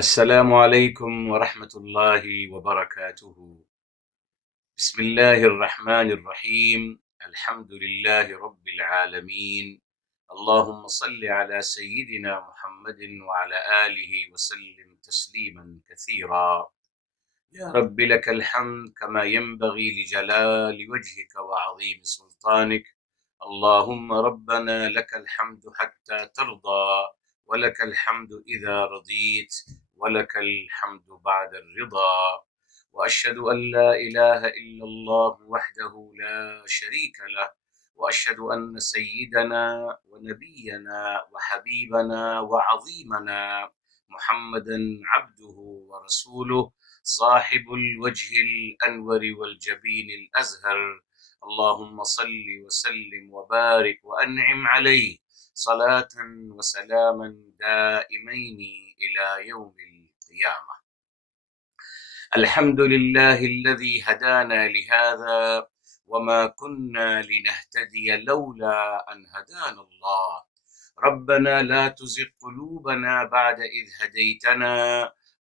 السلام عليكم ورحمة الله وبركاته. بسم الله الرحمن الرحيم. الحمد لله رب العالمين. اللهم صل على سيدنا محمد وعلى آله وسلم تسليما كثيرا. يا رب لك الحمد كما ينبغي لجلال وجهك وعظيم سلطانك. اللهم ربنا لك الحمد حتى ترضى، ولك الحمد إذا رضيت، ولك الحمد بعد الرضا. وأشهد أن لا إله إلا الله وحده لا شريك له، وأشهد أن سيدنا ونبينا وحبيبنا وعظيمنا محمدا عبده ورسوله، صاحب الوجه الأنور والجبين الأزهر. اللهم صل وسلم وبارك وأنعم عليه صلاة وسلاما دائمين إلى يوم القيامة. الحمد لله الذي هدانا لهذا وما كنا لنهتدي لولا أن هدانا الله. ربنا لا تزغ قلوبنا بعد إذ هديتنا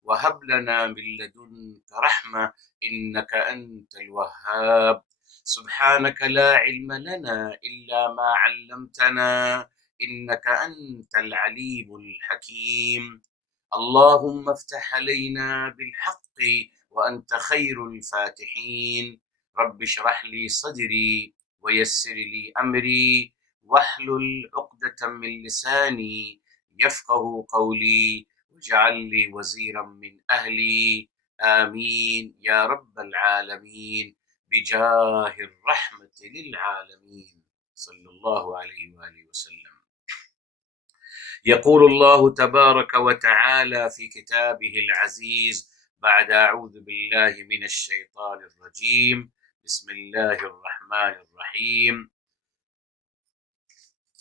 وهب لنا من لدنك رحمة إنك أنت الوهاب. سبحانك لا علم لنا إلا ما علمتنا إنك أنت العليم الحكيم. اللهم افتح علينا بالحق وأنت خير الفاتحين. رب اشرح لي صدري ويسر لي أمري واحلل عقدة من لساني يفقه قولي واجعل لي وزيرا من أهلي. آمين يا رب العالمين بجاه الرحمة للعالمين صلى الله عليه وآله وسلم. يقول الله تبارك وتعالى في كتابه العزيز بعد أعوذ بالله من الشيطان الرجيم. بسم الله الرحمن الرحيم.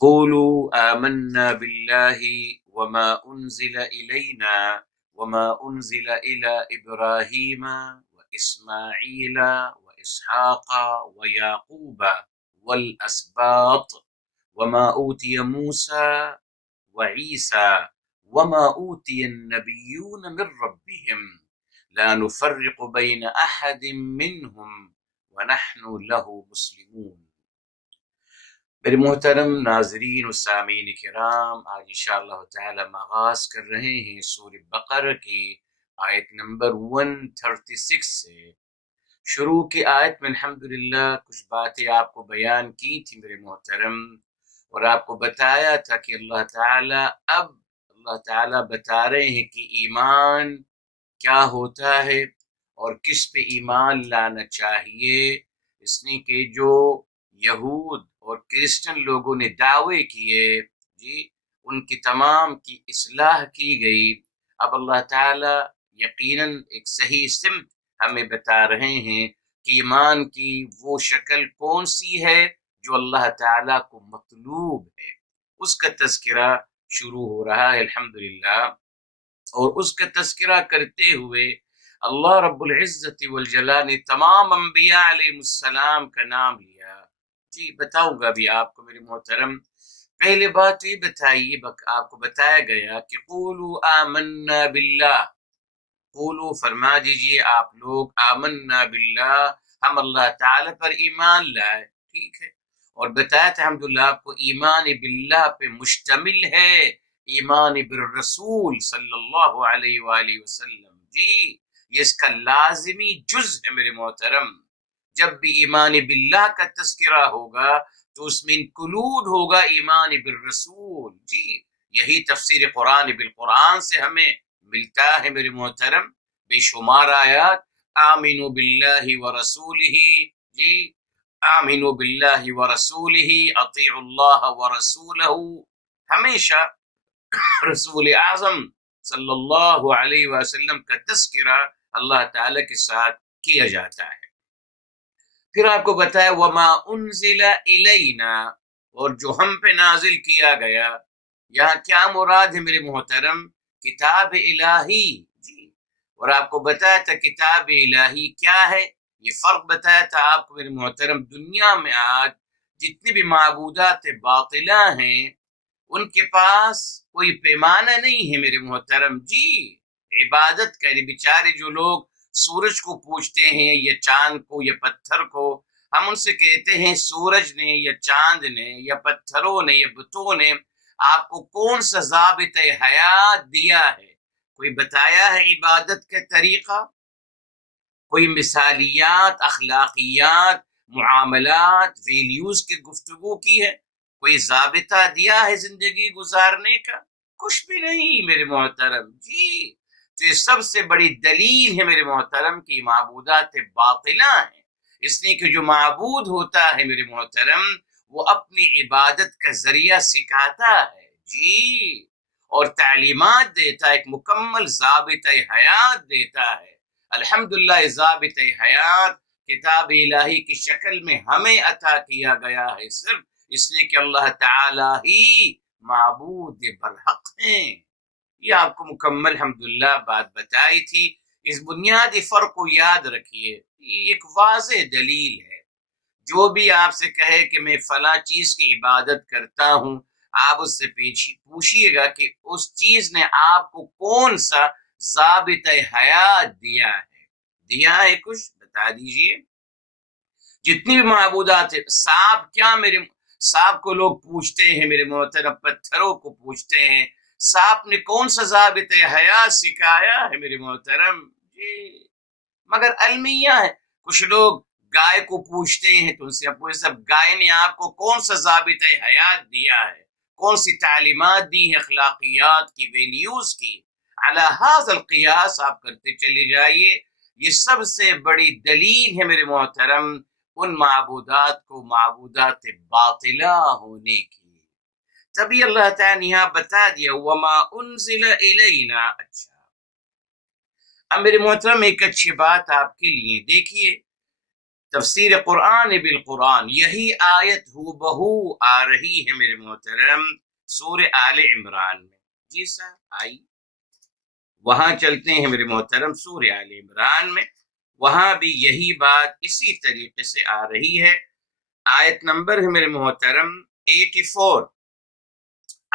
قولوا آمنا بالله وما أنزل إلينا وما أنزل إلى إبراهيم وإسماعيل وإسحاق ويعقوب والأسباط وما أوتي موسى وعيسى وما أوتي النبيون من ربهم لا نفرق بين أحد منهم ونحن له مسلمون. میرے محترم ناظرین و سامعین کرام، آج انشاءاللہ تعالی آغاز کر رہے ہیں سورہ بقرہ کی آیت نمبر 136 سے۔ شروع کی آیت میں الحمدللہ کچھ باتیں آپ کو بیان کی تھی میرے محترم، اور آپ کو بتایا تھا کہ اللہ تعالی بتا رہے ہیں کہ ایمان کیا ہوتا ہے اور کس پہ ایمان لانا چاہیے۔ اس نے کہ جو یہود اور کرسچن لوگوں نے دعوے کیے ان کی تمام کی اصلاح کی گئی۔ اب اللہ تعالی یقیناً ایک صحیح سمت ہمیں بتا رہے ہیں کہ ایمان کی وہ شکل کون سی ہے جو اللہ تعالیٰ کو مطلوب ہے، اس کا تذکرہ شروع ہو رہا ہے الحمدللہ۔ اور اس کا تذکرہ کرتے ہوئے اللہ رب العزت والجلال نے تمام انبیاء علیہ السلام کا نام لیا۔ بتاؤں گا بھی آپ کو میرے محترم۔ پہلے بات یہ بتائیے، آپ کو بتایا گیا کہ قولوا آمنا باللہ، قولوا فرما دیجئے آپ لوگ، آمنا باللہ ہم اللہ تعالی پر ایمان لائے، ٹھیک ہے۔ اور بتایا تھا الحمدللہ آپ کو ایمان باللہ پہ مشتمل ہے ایمان بالرسول صلی اللہ علیہ وآلہ وسلم۔ یہ اس کا لازمی جز ہے میرے محترم۔ جب بھی ایمان باللہ کا تذکرہ ہوگا تو اس میں انکلوڈ ہوگا ایمان بالرسول۔ یہی تفسیر قرآن بالقرآن سے ہمیں ملتا ہے میرے محترم۔ بے شمار آیات آمنوا باللہ ورسولہ، آمنوا باللہ ورسولہ، اطیعوا اللہ ورسولہ، ہمیشہ رسول اعظم صلی اللہ علیہ وسلم کا تذکرہ اللہ تعالی کے ساتھ کیا جاتا ہے۔ پھر آپ کو بتایا وما انزل الینا، اور جو ہم پہ نازل کیا گیا، یہاں کیا مراد ہے میرے محترم؟ کتاب الہی۔ اور آپ کو بتایا تھا کتاب الہی کیا ہے، یہ فرق بتایا تھا آپ کو میرے محترم۔ دنیا میں آج جتنے بھی معبودات باطلہ ہیں ان کے پاس کوئی پیمانہ نہیں ہے میرے محترم۔ عبادت کریں. بیچارے جو لوگ سورج کو پوجتے ہیں یا چاند کو یا پتھر کو، ہم ان سے کہتے ہیں سورج نے یا چاند نے یا پتھروں نے یا بتوں نے آپ کو کون سا ضابط حیات دیا ہے؟ کوئی بتایا ہے عبادت کا طریقہ؟ کوئی مثالیات، اخلاقیات، معاملات، ویلیوز کی گفتگو کی ہے؟ کوئی ضابطہ دیا ہے زندگی گزارنے کا؟ کچھ بھی نہیں میرے محترم جی. تو یہ سب سے بڑی دلیل ہے میرے محترم کی معبودات باطلہ ہیں. اس لیے کہ جو معبود ہوتا ہے میرے محترم وہ اپنی عبادت کا ذریعہ سکھاتا ہے جی، اور تعلیمات دیتا ہے، ایک مکمل ضابطہ حیات دیتا ہے. الحمدللہ ضابطہ حیات کتاب الہی کی شکل میں ہمیں عطا کیا گیا ہے، صرف اس لیے کہ اللہ تعالی ہی معبود برحق ہیں. یہ آپ کو مکمل الحمدللہ بات بتائی تھی. اس بنیادی فرق کو یاد رکھیے، یہ ایک واضح دلیل ہے. جو بھی آپ سے کہے کہ میں فلاں چیز کی عبادت کرتا ہوں، آپ اس سے پوچھیے گا کہ اس چیز نے آپ کو کون سا ضابطہ حیات دیا ہے کچھ بتا دیجئے. جتنی بھی معبودات ہیں، سانپ کو لوگ پوچھتے ہیں میرے محترم، پتھروں کو پوچھتے ہیں. سانپ نے کون سا ضابطہ حیات سکھایا ہے میرے محترم جی؟ مگر المیہ ہے. کچھ لوگ گائے کو پوچھتے ہیں تو ان سے سب گائے نے آپ کو کون سا ضابطہ حیات دیا ہے، کون سی تعلیمات دی ہیں اخلاقیات کی، ویلیوز کی. علی ھذا القیاس آپ کرتے چلے جائیے. یہ سب سے بڑی دلیل ہے میرے محترم ان معبودات کو معبودات باطلہ ہونے کی. تبھی اللہ تعالیٰ نے یہاں بتا دیا وما انزل الینا. اچھا اب میرے محترم ایک اچھی بات آپ کے لیے دیکھیے، تفسیر قرآن بالقرآن یہی آیت ہو بہو آ رہی ہے میرے محترم سورہ آل عمران میں. جی سر آئی وہاں چلتے ہیں میرے محترم سورہ آل عمران میں. وہاں بھی یہی بات اسی طریقے سے آ رہی ہے. آیت نمبر ہے میرے محترم 84.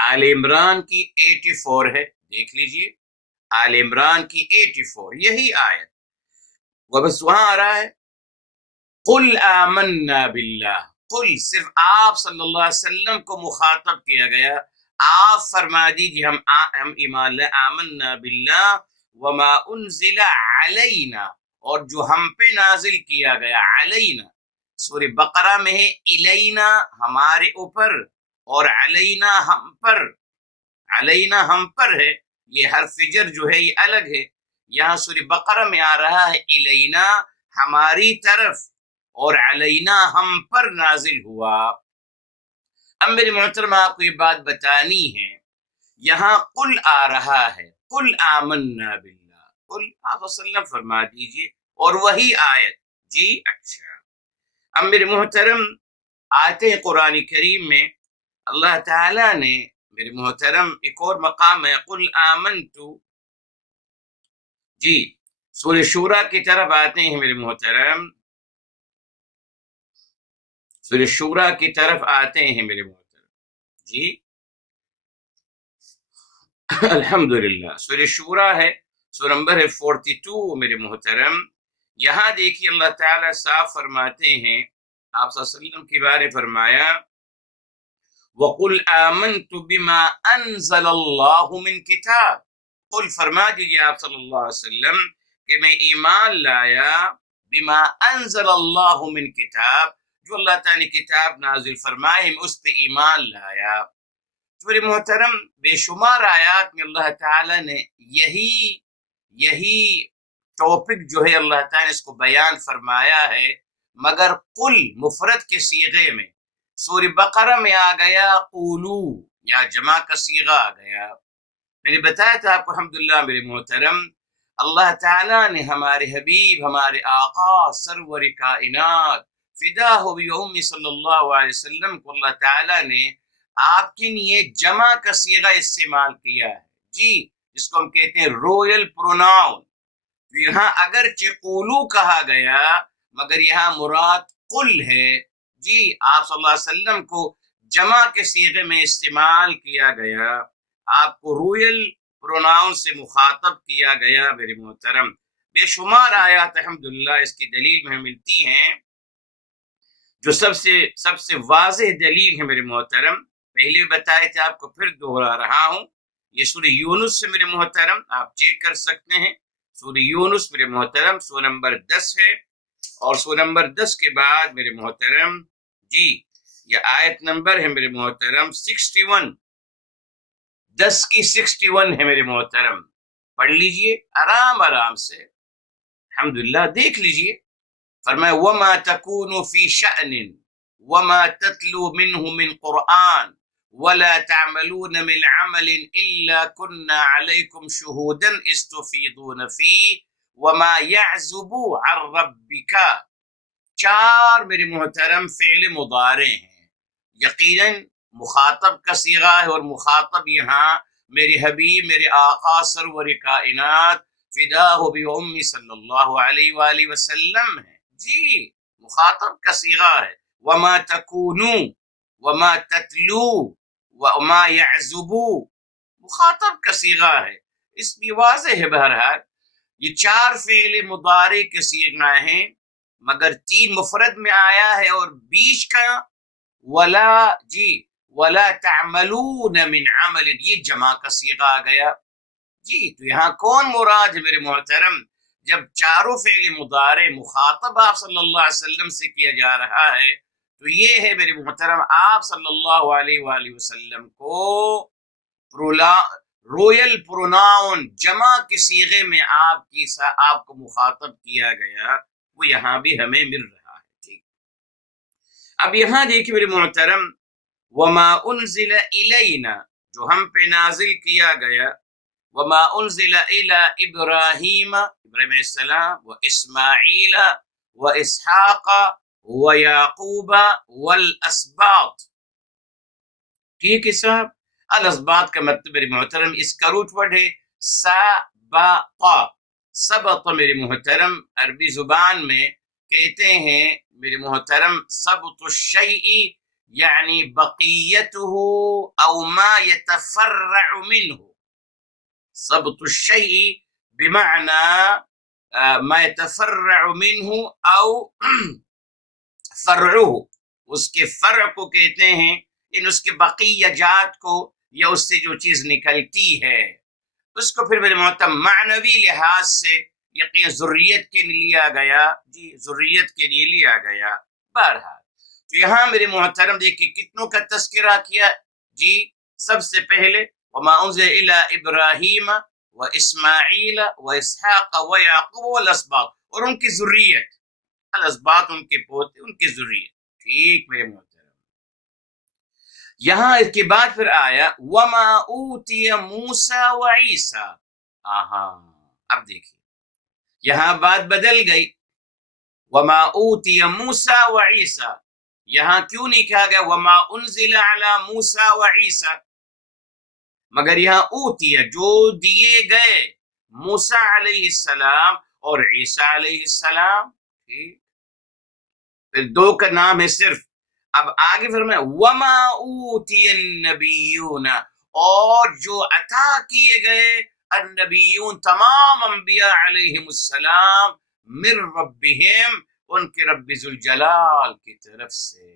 آل عمران کی 84 ہے، دیکھ لیجئے آل عمران کی 84 یہی آیت. بس وہاں آ رہا ہے قل آمنا باللہ. قل صرف آپ صلی اللہ علیہ وسلم کو مخاطب کیا گیا. آپ فرما دیجیے ہم ایمان لے آمنا باللہ وما انزل علینا، اور جو ہم پہ نازل کیا گیا. علینا سورہ بقرہ میں ہے الینا ہمارے اوپر، اور علینا ہم پر. علینا ہم پر ہے، یہ حرف جر جو ہے یہ الگ ہے. یہاں سورہ بقرہ میں آ رہا ہے الینا ہماری طرف، اور علینا ہم پر نازل ہوا. اب میرے محترم آپ کو یہ بات بتانی ہے، یہاں قل آ رہا ہے قل آمنا باللہ، قل آپ وسلم فرما دیجئے، اور وہی آیت جی. اچھا اب میرے محترم آتے ہیں قرآن کریم میں اللہ تعالیٰ نے میرے محترم ایک اور مقام ہے قل آمنتو. جی سورہ شورا کی طرف آتے ہیں میرے محترم، سورہ شورا کی طرف آتے ہیں میرے محترم جی. الحمدللہ سورہ شورا ہے، سورہ نمبر ہے 42 میرے محترم. یہاں دیکھیے اللہ تعالیٰ صاف فرماتے ہیں، آپ صلی اللہ علیہ وسلم کے بارے فرمایا وَقُلْ آمَنْتُ بِمَا أَنزَلَ اللَّهُ مِنْ كِتَابٍ. قل فرما دیجیے آپ صلی اللہ علیہ وسلم کہ میں ایمان لایا بما انزل اللہ من کتاب، جو اللہ تعالیٰ نے کتاب نازل فرمائے میں اس پہ ایمان لایا. تو میرے محترم بے شمار آیات میں اللہ تعالیٰ نے یہی ٹاپک جو ہے اللہ تعالیٰ نے اس کو بیان فرمایا ہے، مگر قل مفرد کے صیغے میں. سورہ بقرہ میں آ گیا قولو یا جمع کا صیغہ آ گیا. میں نے بتایا تھا آپ کو الحمدللہ میرے محترم اللہ تعالیٰ نے ہمارے حبیب ہمارے آقا سرور کائنات فدا ہو بھی صلی اللہ علیہ وسلم کو اللہ تعالیٰ نے آپ کے لیے جمع کا صیغہ استعمال کیا ہے جی، جس کو ہم کہتے ہیں رویل پروناؤن. یہاں اگرچہ قولو کہا گیا مگر یہاں مراد قل ہے جی. آپ صلی اللہ علیہ وسلم کو جمع کے صیغے میں استعمال کیا گیا، آپ کو رویل پروناؤن سے مخاطب کیا گیا میرے محترم۔ بے شمار آیات الحمدللہ اس کی دلیل میں ملتی ہیں، جو سب سے واضح دلیل ہے میرے محترم، پہلے بتائے تھے آپ کو، پھر دوہرا رہا ہوں، یہ سورہ یونس سے میرے محترم، آپ چیک کر سکتے ہیں، سورہ یونس میرے محترم سورہ نمبر 10 ہے، اور سورہ نمبر 10 کے بعد میرے محترم جی یہ آیت نمبر ہے میرے محترم 61، 10 کی 61 ہے میرے محترم، پڑھ لیجئے آرام آرام سے، الحمدللہ دیکھ لیجئے۔ فرمایا وما تکون فی شأن وما تتلو منه من قرآن ولا تعملون من عمل الا كنا عليكم شهودا اذ تفيضون فيه وما يعزب عن ربك، چار میرے محترم فعل مضارع ہیں، یقیناً مخاطب کا صیغہ ہے، اور مخاطب یہاں میرے حبیب میرے آقا سرور کائنات فداہ بأمی صلی اللہ علیہ وآلہ وسلم ہے، جی مخاطب کا صیغہ ہے، وما تکونو وما تتلو وما يعزبو، مخاطب کا صیغہ ہے، اس بھی واضح ہے۔ بہرحال یہ چار فعل مضارع کے صیغہ ہیں، مگر 3 مفرد میں آیا ہے، اور بیچ کا ولا جی ولا تعملون من عمل یہ جمع کا صیغہ آ گیا، جی تو یہاں کون مراد ہے میرے محترم؟ جب چاروں فعل مضارع مخاطب آپ صلی اللہ علیہ وسلم سے کیا جا رہا ہے، تو یہ ہے میرے محترم آپ صلی اللہ علیہ وآلہ وسلم کو رویل پروناؤن جمع کے صیغے میں آپ کو مخاطب کیا گیا، وہ یہاں بھی ہمیں مل رہا ہے، ٹھیک۔ اب یہاں دیکھیں میرے محترم وما انزل الینا، جو ہم پہ نازل کیا گیا، وما انزل الى ابراہیم علیہ السلام و اسماعیل و اسحاق و یعقوب والاسباط، ٹھیک ہے صاحب۔ الاسباط کا مطلب میرے محترم اس کا روٹ ورڈ ہے سبط، سبط میرے محترم عربی زبان میں کہتے ہیں میرے محترم سبط الشیء یعنی بقیته او ما يتفرع منه، سبط الشیء بمعنى ما يتفرع منه او فرعه، اس کے فرع کو کہتے ہیں، ان اس کے بقیہ جات کو، یا اس سے جو چیز نکلتی ہے اس کو پھر میرے محترم معنوی لحاظ سے یقین ذریت کے لیے لیا گیا، جی ذریت کے لیے لیا گیا۔ بہرحال تو یہاں میرے محترم دیکھیں کتنوں کا تذکرہ کیا، جی سب سے پہلے وما انزل الى ابراہیم و اسماعیل و اسحاق و یعقوب والاسباط، اور ان کی ذریت، الاسباط ان کے پوتے، ان کی ذریت، ٹھیک میرے محترم۔ یہاں اس کے بعد پھر آیا وما اوتی موسیٰ و عیسیٰ، اب دیکھیں یہاں بات بدل گئی، وما اوتی موسیٰ و عیسیٰ، یہاں کیوں نہیں کہا گیا وما انزل علی موسیٰ و عیسیٰ، مگر یہاں اوتی جو دیے گئے موسیٰ علیہ السلام اور عیسیٰ علیہ السلام، ٹھیک، پھر 2 کا نام ہے صرف۔ اب آگے فرمایا وما اوتی النبیون، اور جو عطا کیے گئے النبیون تمام انبیاء علیہم السلام من ربہم، ان کے رب ذوالجلال کی طرف سے۔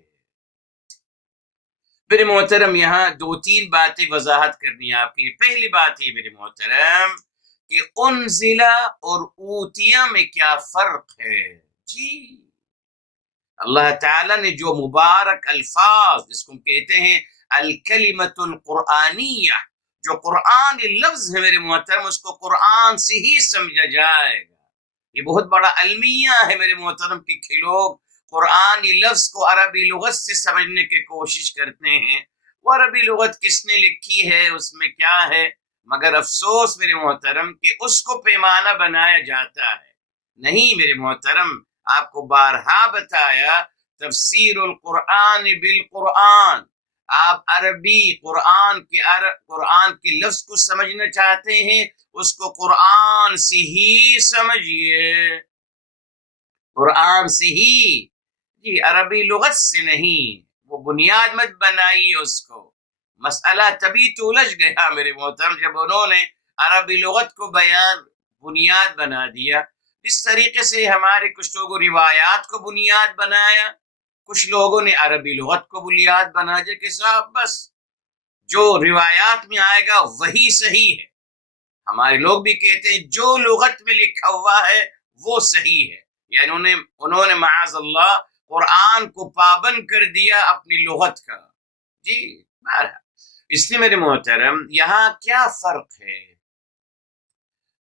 میرے محترم یہاں 2-3 باتیں وضاحت کرنی ہے آپ کی۔ پہلی بات یہ میرے محترم کہ انزلہ اور اوتیہ میں کیا فرق ہے، جی اللہ تعالیٰ نے جو مبارک الفاظ جس کو کہتے ہیں الکلمۃ القرآنیہ، جو قرآن لفظ ہے میرے محترم، اس کو قرآن سے ہی سمجھا جائے گا۔ یہ بہت بڑا المیہ ہے میرے محترم کہ لوگ قرآنی لفظ کو عربی لغت سے سمجھنے کی کوشش کرتے ہیں، وہ عربی لغت کس نے لکھی ہے، اس میں کیا ہے، مگر افسوس میرے محترم کہ اس کو پیمانہ بنایا جاتا ہے۔ نہیں میرے محترم، آپ کو بارہا بتایا تفسیر القرآن بالقرآن، آپ عربی قرآن کے لفظ کو سمجھنا چاہتے ہیں، اس کو قرآن سے ہی سمجھیے، قرآن سے ہی، جی عربی لغت سے نہیں، وہ بنیاد مت بنائیے اس کو۔ مسئلہ تبھی تو الجھ گیا میرے محترم جب انہوں نے عربی لغت کو بنیاد بنا دیا، اس طریقے سے ہمارے کچھ لوگوں روایات کو بنیاد بنایا، کچھ لوگوں نے عربی لغت کو بنیاد بنا دیا کہ صاحب بس جو روایات میں آئے گا وہی صحیح ہے۔ ہمارے لوگ بھی کہتے ہیں جو لغت میں لکھا ہوا ہے وہ صحیح ہے، یعنی انہوں نے معاذ اللہ قرآن کو پابند کر دیا اپنی لغت کا۔ جی بہرحال، اس لیے میرے محترم یہاں کیا فرق ہے؟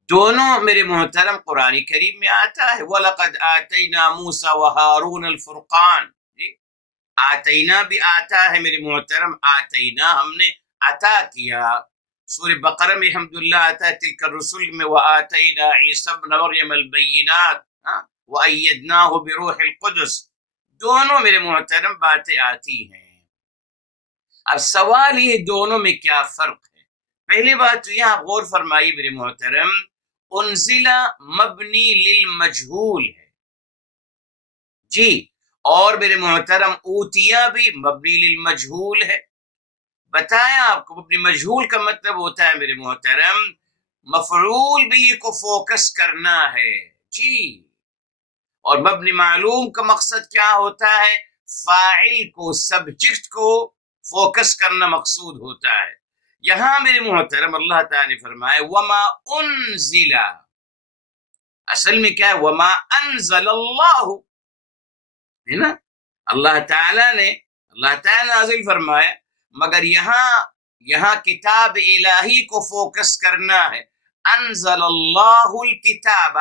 دونوں میرے محترم قرآن کریم میں آتا ہے، وَلَقَدْ آتَيْنَا مُوسَى وَهَارُونَ الْفُرْقَانَ۔ جی آتینا بھی آتا ہے میرے محترم، آتینا ہم نے عطا کیا۔ سورہ بقرہ میں الحمدللہ آتا ہے تلک الرسل میں، وآتینا عیسی ابن مریم البینات وأیدناہ بروح القدس۔ دونوں میرے محترم باتیں آتی ہیں۔ اب سوال یہ دونوں میں کیا فرق ہے؟ پہلی بات تو یہاں غور فرمائی میرے محترم، انزل مبنی للمجہول ہے، جی، اور میرے محترم اوتیا بھی مبنی للمجہول ہے۔ بتایا آپ کو مبنی مجہول کا مطلب ہوتا ہے میرے محترم مفعول بھی کو فوکس کرنا ہے، جی، اور مبنی معلوم کا مقصد کیا ہوتا ہے؟ فاعل کو، سبجیکٹ کو فوکس کرنا مقصود ہوتا ہے۔ یہاں میرے محترم اللہ تعالی نے فرمائے وما انزل، اصل میں کیا ہے؟ وما انزل اللہ، ہے نا، اللہ تعالی نازل فرمایا، مگر یہاں کتاب الہی کو فوکس کرنا ہے۔ انزل اللہ الکتاب،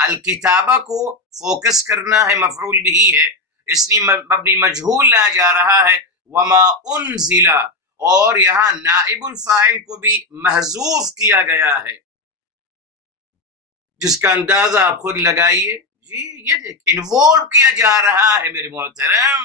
الکتابہ کو فوکس کرنا ہے، مفعول بھی ہے، اس لیے مبنی مجہول لا جا رہا ہے وما انزل، اور یہاں نائب الفاعل کو بھی محذوف کیا گیا ہے، جس کا اندازہ آپ خود لگائیے۔ جی یہ دیکھ انوالو کیا جا رہا ہے میرے محترم۔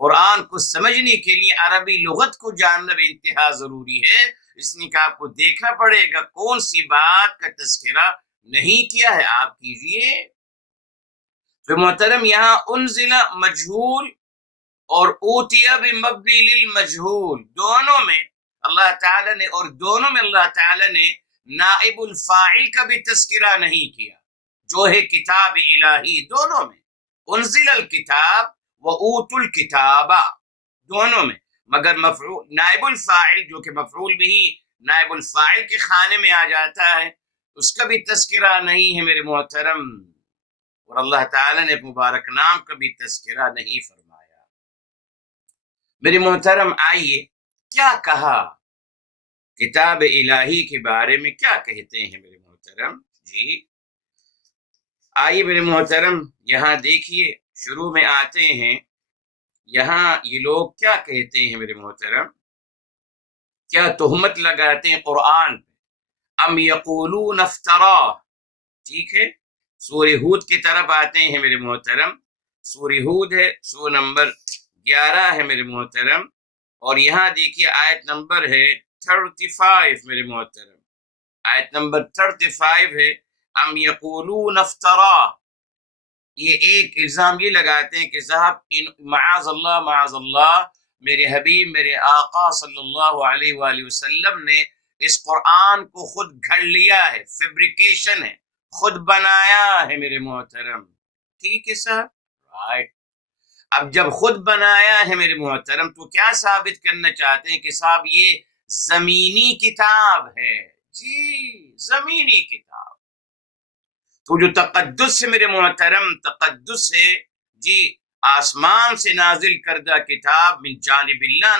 قرآن کو سمجھنے کے لیے عربی لغت کو جاننا بے انتہا ضروری ہے، اس لیے کہ آپ کو دیکھنا پڑے گا کون سی بات کا تذکرہ نہیں کیا ہے، آپ کیجئے۔ تو محترم یہاں انزل مجہول اور اوتیا بھی مبنی للمجہول، دونوں میں اللہ تعالی نے نائب الفاعل کا بھی تذکرہ نہیں کیا، جو ہے کتاب الہی، دونوں میں انزل الکتاب و اوت الکتاب، دونوں میں، مگر نائب الفاعل جو کہ مفعول بھی نائب الفاعل کے خانے میں آ جاتا ہے، اس کا بھی تذکرہ نہیں ہے میرے محترم، اور اللہ تعالی نے مبارک نام کا بھی تذکرہ نہیں فرمایا۔ میرے محترم آئیے کیا کہا کتاب الہی کے بارے میں، کیا کہتے ہیں میرے محترم؟ جی آئیے میرے محترم یہاں دیکھیے، شروع میں آتے ہیں، یہاں یہ لوگ کیا کہتے ہیں میرے محترم، کیا تہمت لگاتے ہیں قرآن پہ، ام یقولون افترا، ٹھیک ہے، سورہ ہود کی طرف آتے ہیں میرے محترم، سورہ ہود ہے، سورہ نمبر 11 ہے میرے محترم، اور یہاں دیکھیے آیت نمبر ہے 35 میرے محترم، آیت نمبر 35 ہے، ام یقولون افترا، یہ ایک الزام یہ لگاتے ہیں کہ صاحب معاذ اللہ میرے حبیب میرے آقا صلی اللہ علیہ وآلہ وسلم نے اس قرآن کو خود گھڑ لیا ہے، فیبریکیشن ہے، خود بنایا ہے میرے محترم، ٹھیک ہے صاحب، رائٹ۔ اب جب خود بنایا ہے میرے محترم تو کیا ثابت کرنا چاہتے ہیں کہ صاحب یہ زمینی کتاب ہے، جی زمینی کتاب، تو جو تقدس ہے میرے محترم، تقدس ہے، جی آسمان سے نازل کردہ کتاب، من جانب اللہ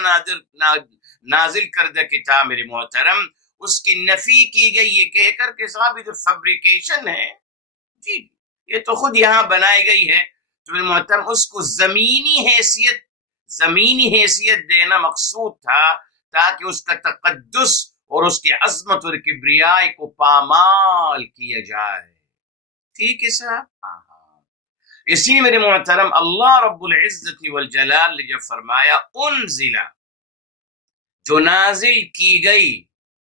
نازل کردہ کتاب میرے محترم، اس کی نفی کی گئی یہ کہہ کر کہ صاحب یہ جو فیبریکیشن ہے، جی یہ تو خود یہاں بنائی گئی ہے، تو میرے محترم اس کو زمینی حیثیت دینا مقصود تھا، تاکہ اس کا تقدس اور اس کی عظمت اور کبریائی کو پامال کیا جائے، ٹھیک ہے صاحب۔ اسی میرے محترم اللہ رب العزت والجلال نے جب فرمایا انزل، جو نازل کی گئی،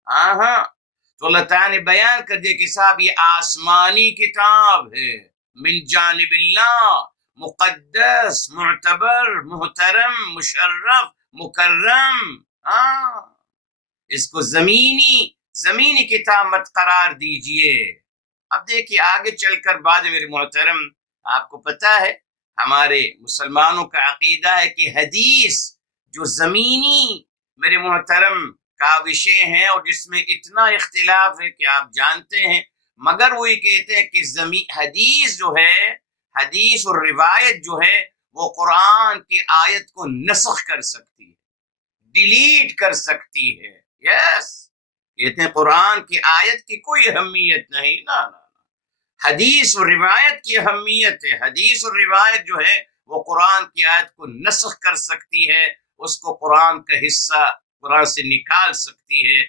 تو اللہ تعالیٰ نے بیان کر دیا کہ صاحب یہ آسمانی کتاب ہے، من جانب اللہ، مقدس، معتبر، محترم، مشرف، مکرم، اس کو زمینی کتاب مت قرار دیجئے۔ اب دیکھیے آگے چل کر بعد میرے محترم، آپ کو پتا ہے ہمارے مسلمانوں کا عقیدہ ہے کہ حدیث جو زمینی میرے محترم کاوشیں ہیں اور جس میں اتنا اختلاف ہے کہ آپ جانتے ہیں، مگر وہ یہ کہتے ہیں کہ حدیث جو ہے، حدیث اور روایت جو ہے وہ قرآن کی آیت کو نسخ کر سکتی ہے، ڈیلیٹ کر سکتی ہے۔ یس، کہتے ہیں قرآن کی آیت کی کوئی اہمیت نہیں، نا حدیث و روایت کی اہمیت ہے۔ حدیث اور روایت جو ہے وہ قرآن کی آیت کو نسخ کر سکتی ہے، اس کو قرآن کا حصہ قرآن سے نکال سکتی ہے۔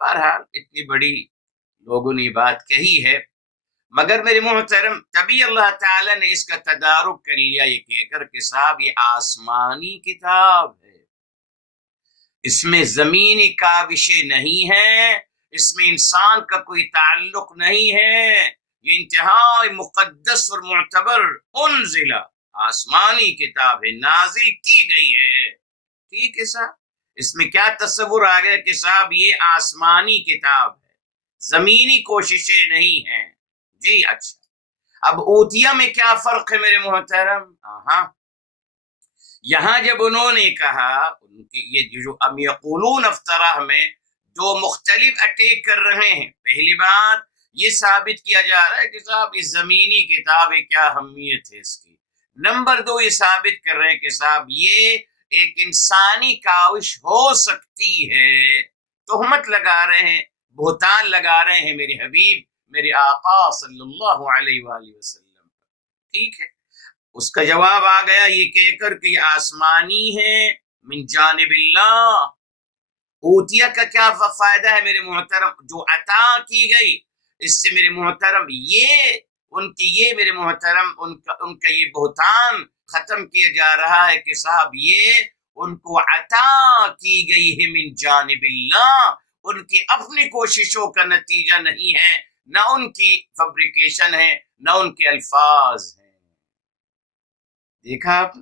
بہرحال اتنی بڑی لوگوں نے بات کہی ہے، مگر میرے محترم تبھی اللہ تعالیٰ نے اس کا تدارک کر لیا یہ کہہ کر کہ صاحب یہ آسمانی کتاب ہے، اس میں زمینی کاوشیں نہیں ہیں، اس میں انسان کا کوئی تعلق نہیں ہے، یہ انتہائی مقدس اور معتبر انزلہ آسمانی کتاب ہے، نازل کی گئی ہے۔ ٹھیک ہے صاحب، اس میں کیا تصور آ گیا کہ صاحب یہ آسمانی کتاب ہے، زمینی کوششیں نہیں ہیں۔ جی اچھا، اب اوتیا میں کیا فرق ہے میرے محترم؟ یہاں جب انہوں نے کہا یہ جو ام یقولون افطرہ میں دو مختلف اٹیک کر رہے ہیں، پہلی بات یہ ثابت کیا جا رہا ہے کہ صاحب اس زمینی کتاب ہے، کیا اہمیت ہے اس کی۔ نمبر دو یہ ثابت کر رہے ہیں کہ صاحب یہ ایک انسانی کاوش ہو سکتی ہے، تہمت لگا رہے ہیں، بہتان لگا رہے ہیں میرے حبیب میرے آقا صلی اللہ علیہ وآلہ وسلم۔ ٹھیک ہے، اس کا جواب آ گیا یہ کہہ کر کہ یہ آسمانی ہے من جانب اللہ۔ اوتیا کا کیا فائدہ ہے میرے محترم؟ جو عطا کی گئی اس سے میرے محترم یہ میرے محترم ان کا یہ بہتان ختم کیا جا رہا ہے کہ صاحب یہ ان کو عطا کی گئی ہے من جانب اللہ، ان کی اپنی کوششوں کا نتیجہ نہیں ہے، نہ ان کی فیبریکیشن ہے، نہ ان کے الفاظ ہیں۔ دیکھا آپ،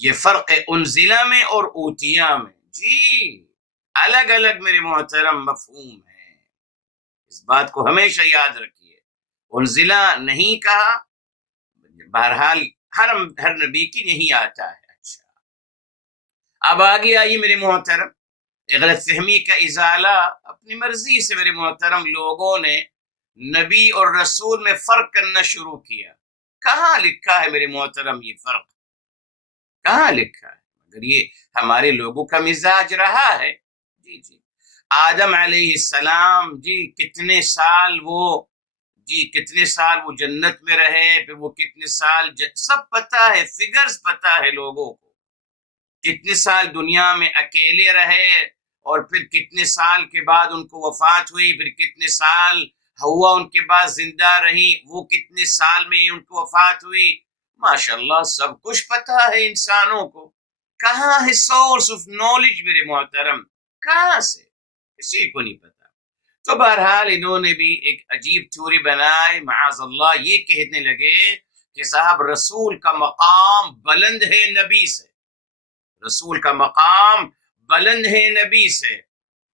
یہ فرق ہے انزلہ میں اور اوتیا میں۔ جی الگ الگ میرے محترم مفہوم ہے، اس بات کو ہمیشہ یاد رکھیے۔ انزلہ نہیں کہا، بہرحال ہر نبی کی نہیں آتا ہے۔ اچھا، اب آگے آئیے میرے محترم، غلط فہمی کا ازالہ اپنی مرضی سے میرے محترم لوگوں نے نبی اور رسول میں فرق کرنا شروع کیا۔ کہاں لکھا ہے میرے محترم یہ فرق؟ کہاں لکھا ہے؟ مگر یہ ہمارے لوگوں کا مزاج رہا ہے۔ جی آدم علیہ السلام کتنے سال وہ جنت میں رہے، پھر وہ کتنے سال سب پتا ہے، فگرز پتا ہے لوگوں کو، کتنے سال دنیا میں اکیلے رہے اور پھر کتنے سال کے بعد ان کو وفات ہوئی، پھر کتنے سال ہوا ان کے بعد زندہ رہی، وہ کتنے سال میں ان کو وفات ہوئی۔ ماشاءاللہ سب کچھ پتا ہے انسانوں کو۔ کہاں ہے سورس آف نالج میرے محترم؟ کہاں سے؟ کسی کو نہیں پتا۔ تو بہرحال انہوں نے بھی ایک عجیب تھیوری بنائی، معاذ اللہ، یہ کہنے لگے کہ صاحب رسول کا مقام بلند ہے نبی سے، رسول کا مقام بلند ہے نبی سے۔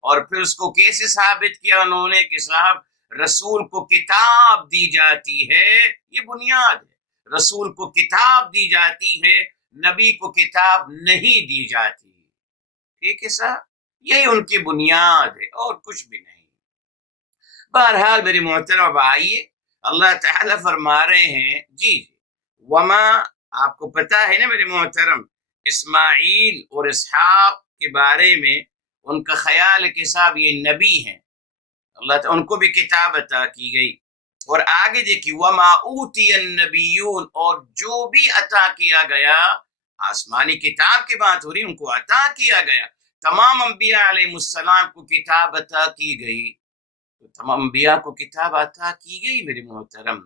اور پھر اس کو کیسے ثابت کیا انہوں نے کہ صاحب رسول کو کتاب دی جاتی ہے، یہ بنیاد ہے، رسول کو کتاب دی جاتی ہے، نبی کو کتاب نہیں دی جاتی۔ ٹھیک ہے صاحب، یہی ان کی بنیاد ہے اور کچھ بھی نہیں۔ بہرحال میرے محترم اب آئیے، اللہ تعالیٰ فرما رہے ہیں وما، آپ کو پتا ہے نا میرے محترم، اسماعیل اور اسحاق کے بارے میں ان کا خیال ہے کہ صاحب یہ نبی ہیں، اللہ تعالیٰ ان کو بھی کتاب عطا کی گئی۔ اور آگے دیکھیے وما اوتی النبیون، اور جو بھی عطا کیا گیا، آسمانی کتاب کی بات ہو رہی، ان کو عطا کیا گیا، تمام انبیاء علیہ السلام کو کتاب عطا کی گئی، تو تمام انبیاء کو کتاب عطا کی گئی میرے محترم۔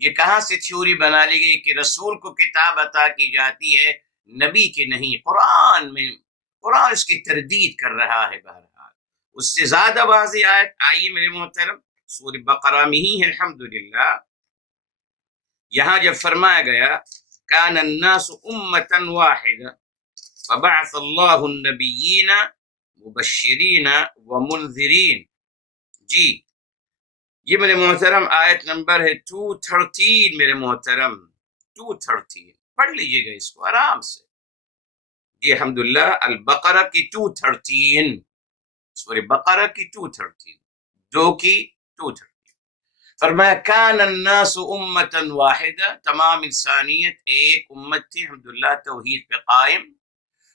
یہ کہاں سے تھیوری بنا لی گئی کہ رسول کو کتاب عطا کی جاتی ہے، نبی کے نہیں؟ قرآن میں، قرآن اس کی تردید کر رہا ہے۔ بہرحال اس سے زیادہ واضح آیت آئیے میرے محترم، سورہ بقرہ میں ہی ہے الحمدللہ، یہاں جب فرمایا گیا کان الناس امتا واحدہ فبعث اللہ النبیین مبشرین ومنذرین۔ جی یہ میرے محترم آیت نمبر ہے 213، میرے محترم 213 پڑھ لیجئے گا اس کو آرام سے. جی الحمدللہ البقرہ کی 213، سورہ بقرہ کی 213، 2 کی 213. فرمایا کان الناس امتا واحدہ، تمام انسانیت ایک امت تھی الحمدللہ توحید پہ قائم.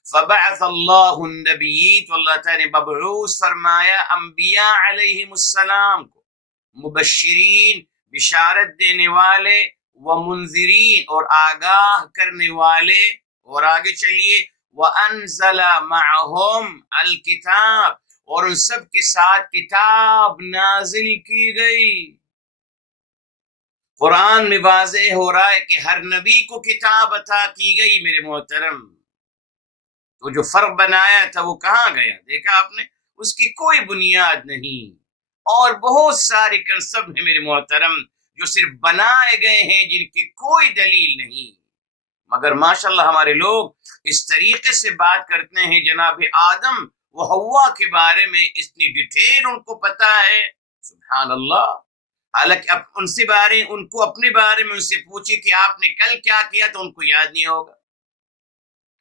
فبعث اللہ النبیین، تو اللہ تعالیٰ نے مبعوث فرمایا انبیاء علیہم السلام کو، مبشرین بشارت دینے والے، ومنذرین اور آگاہ کرنے والے. اور آگے چلیے وانزل معہم الکتاب، اور ان سب کے ساتھ کتاب نازل کی گئی. قرآن میں واضح ہو رہا ہے کہ ہر نبی کو کتاب عطا کی گئی میرے محترم. تو جو فرق بنایا تھا وہ کہاں گیا؟ دیکھا آپ نے، اس کی کوئی بنیاد نہیں. اور بہت سارے کنسپٹ ہیں میرے محترم جو صرف بنائے گئے ہیں، جن کی کوئی دلیل نہیں. مگر ماشاءاللہ ہمارے لوگ اس طریقے سے بات کرتے ہیں جناب آدم و حوا کے بارے میں، اتنی ڈیٹیل ان کو پتا ہے، سبحان اللہ. حالانکہ اب ان کو اپنے بارے میں ان سے پوچھے کہ آپ نے کل کیا کیا تو ان کو یاد نہیں ہوگا.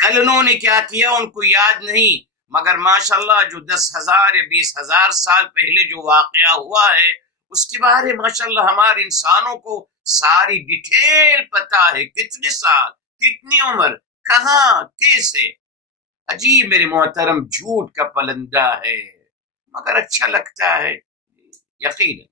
کل انہوں نے کیا کیا ان کو یاد نہیں. مگر ماشاءاللہ جو 10,000 یا 20,000 سال پہلے جو واقعہ ہوا ہے اس کے بارے ماشاءاللہ ہمارے انسانوں کو ساری ڈیٹیل پتا ہے، کتنے سال، کتنی عمر، کہاں، کیسے. عجیب میرے محترم، جھوٹ کا پلندہ ہے مگر اچھا لگتا ہے یقینا.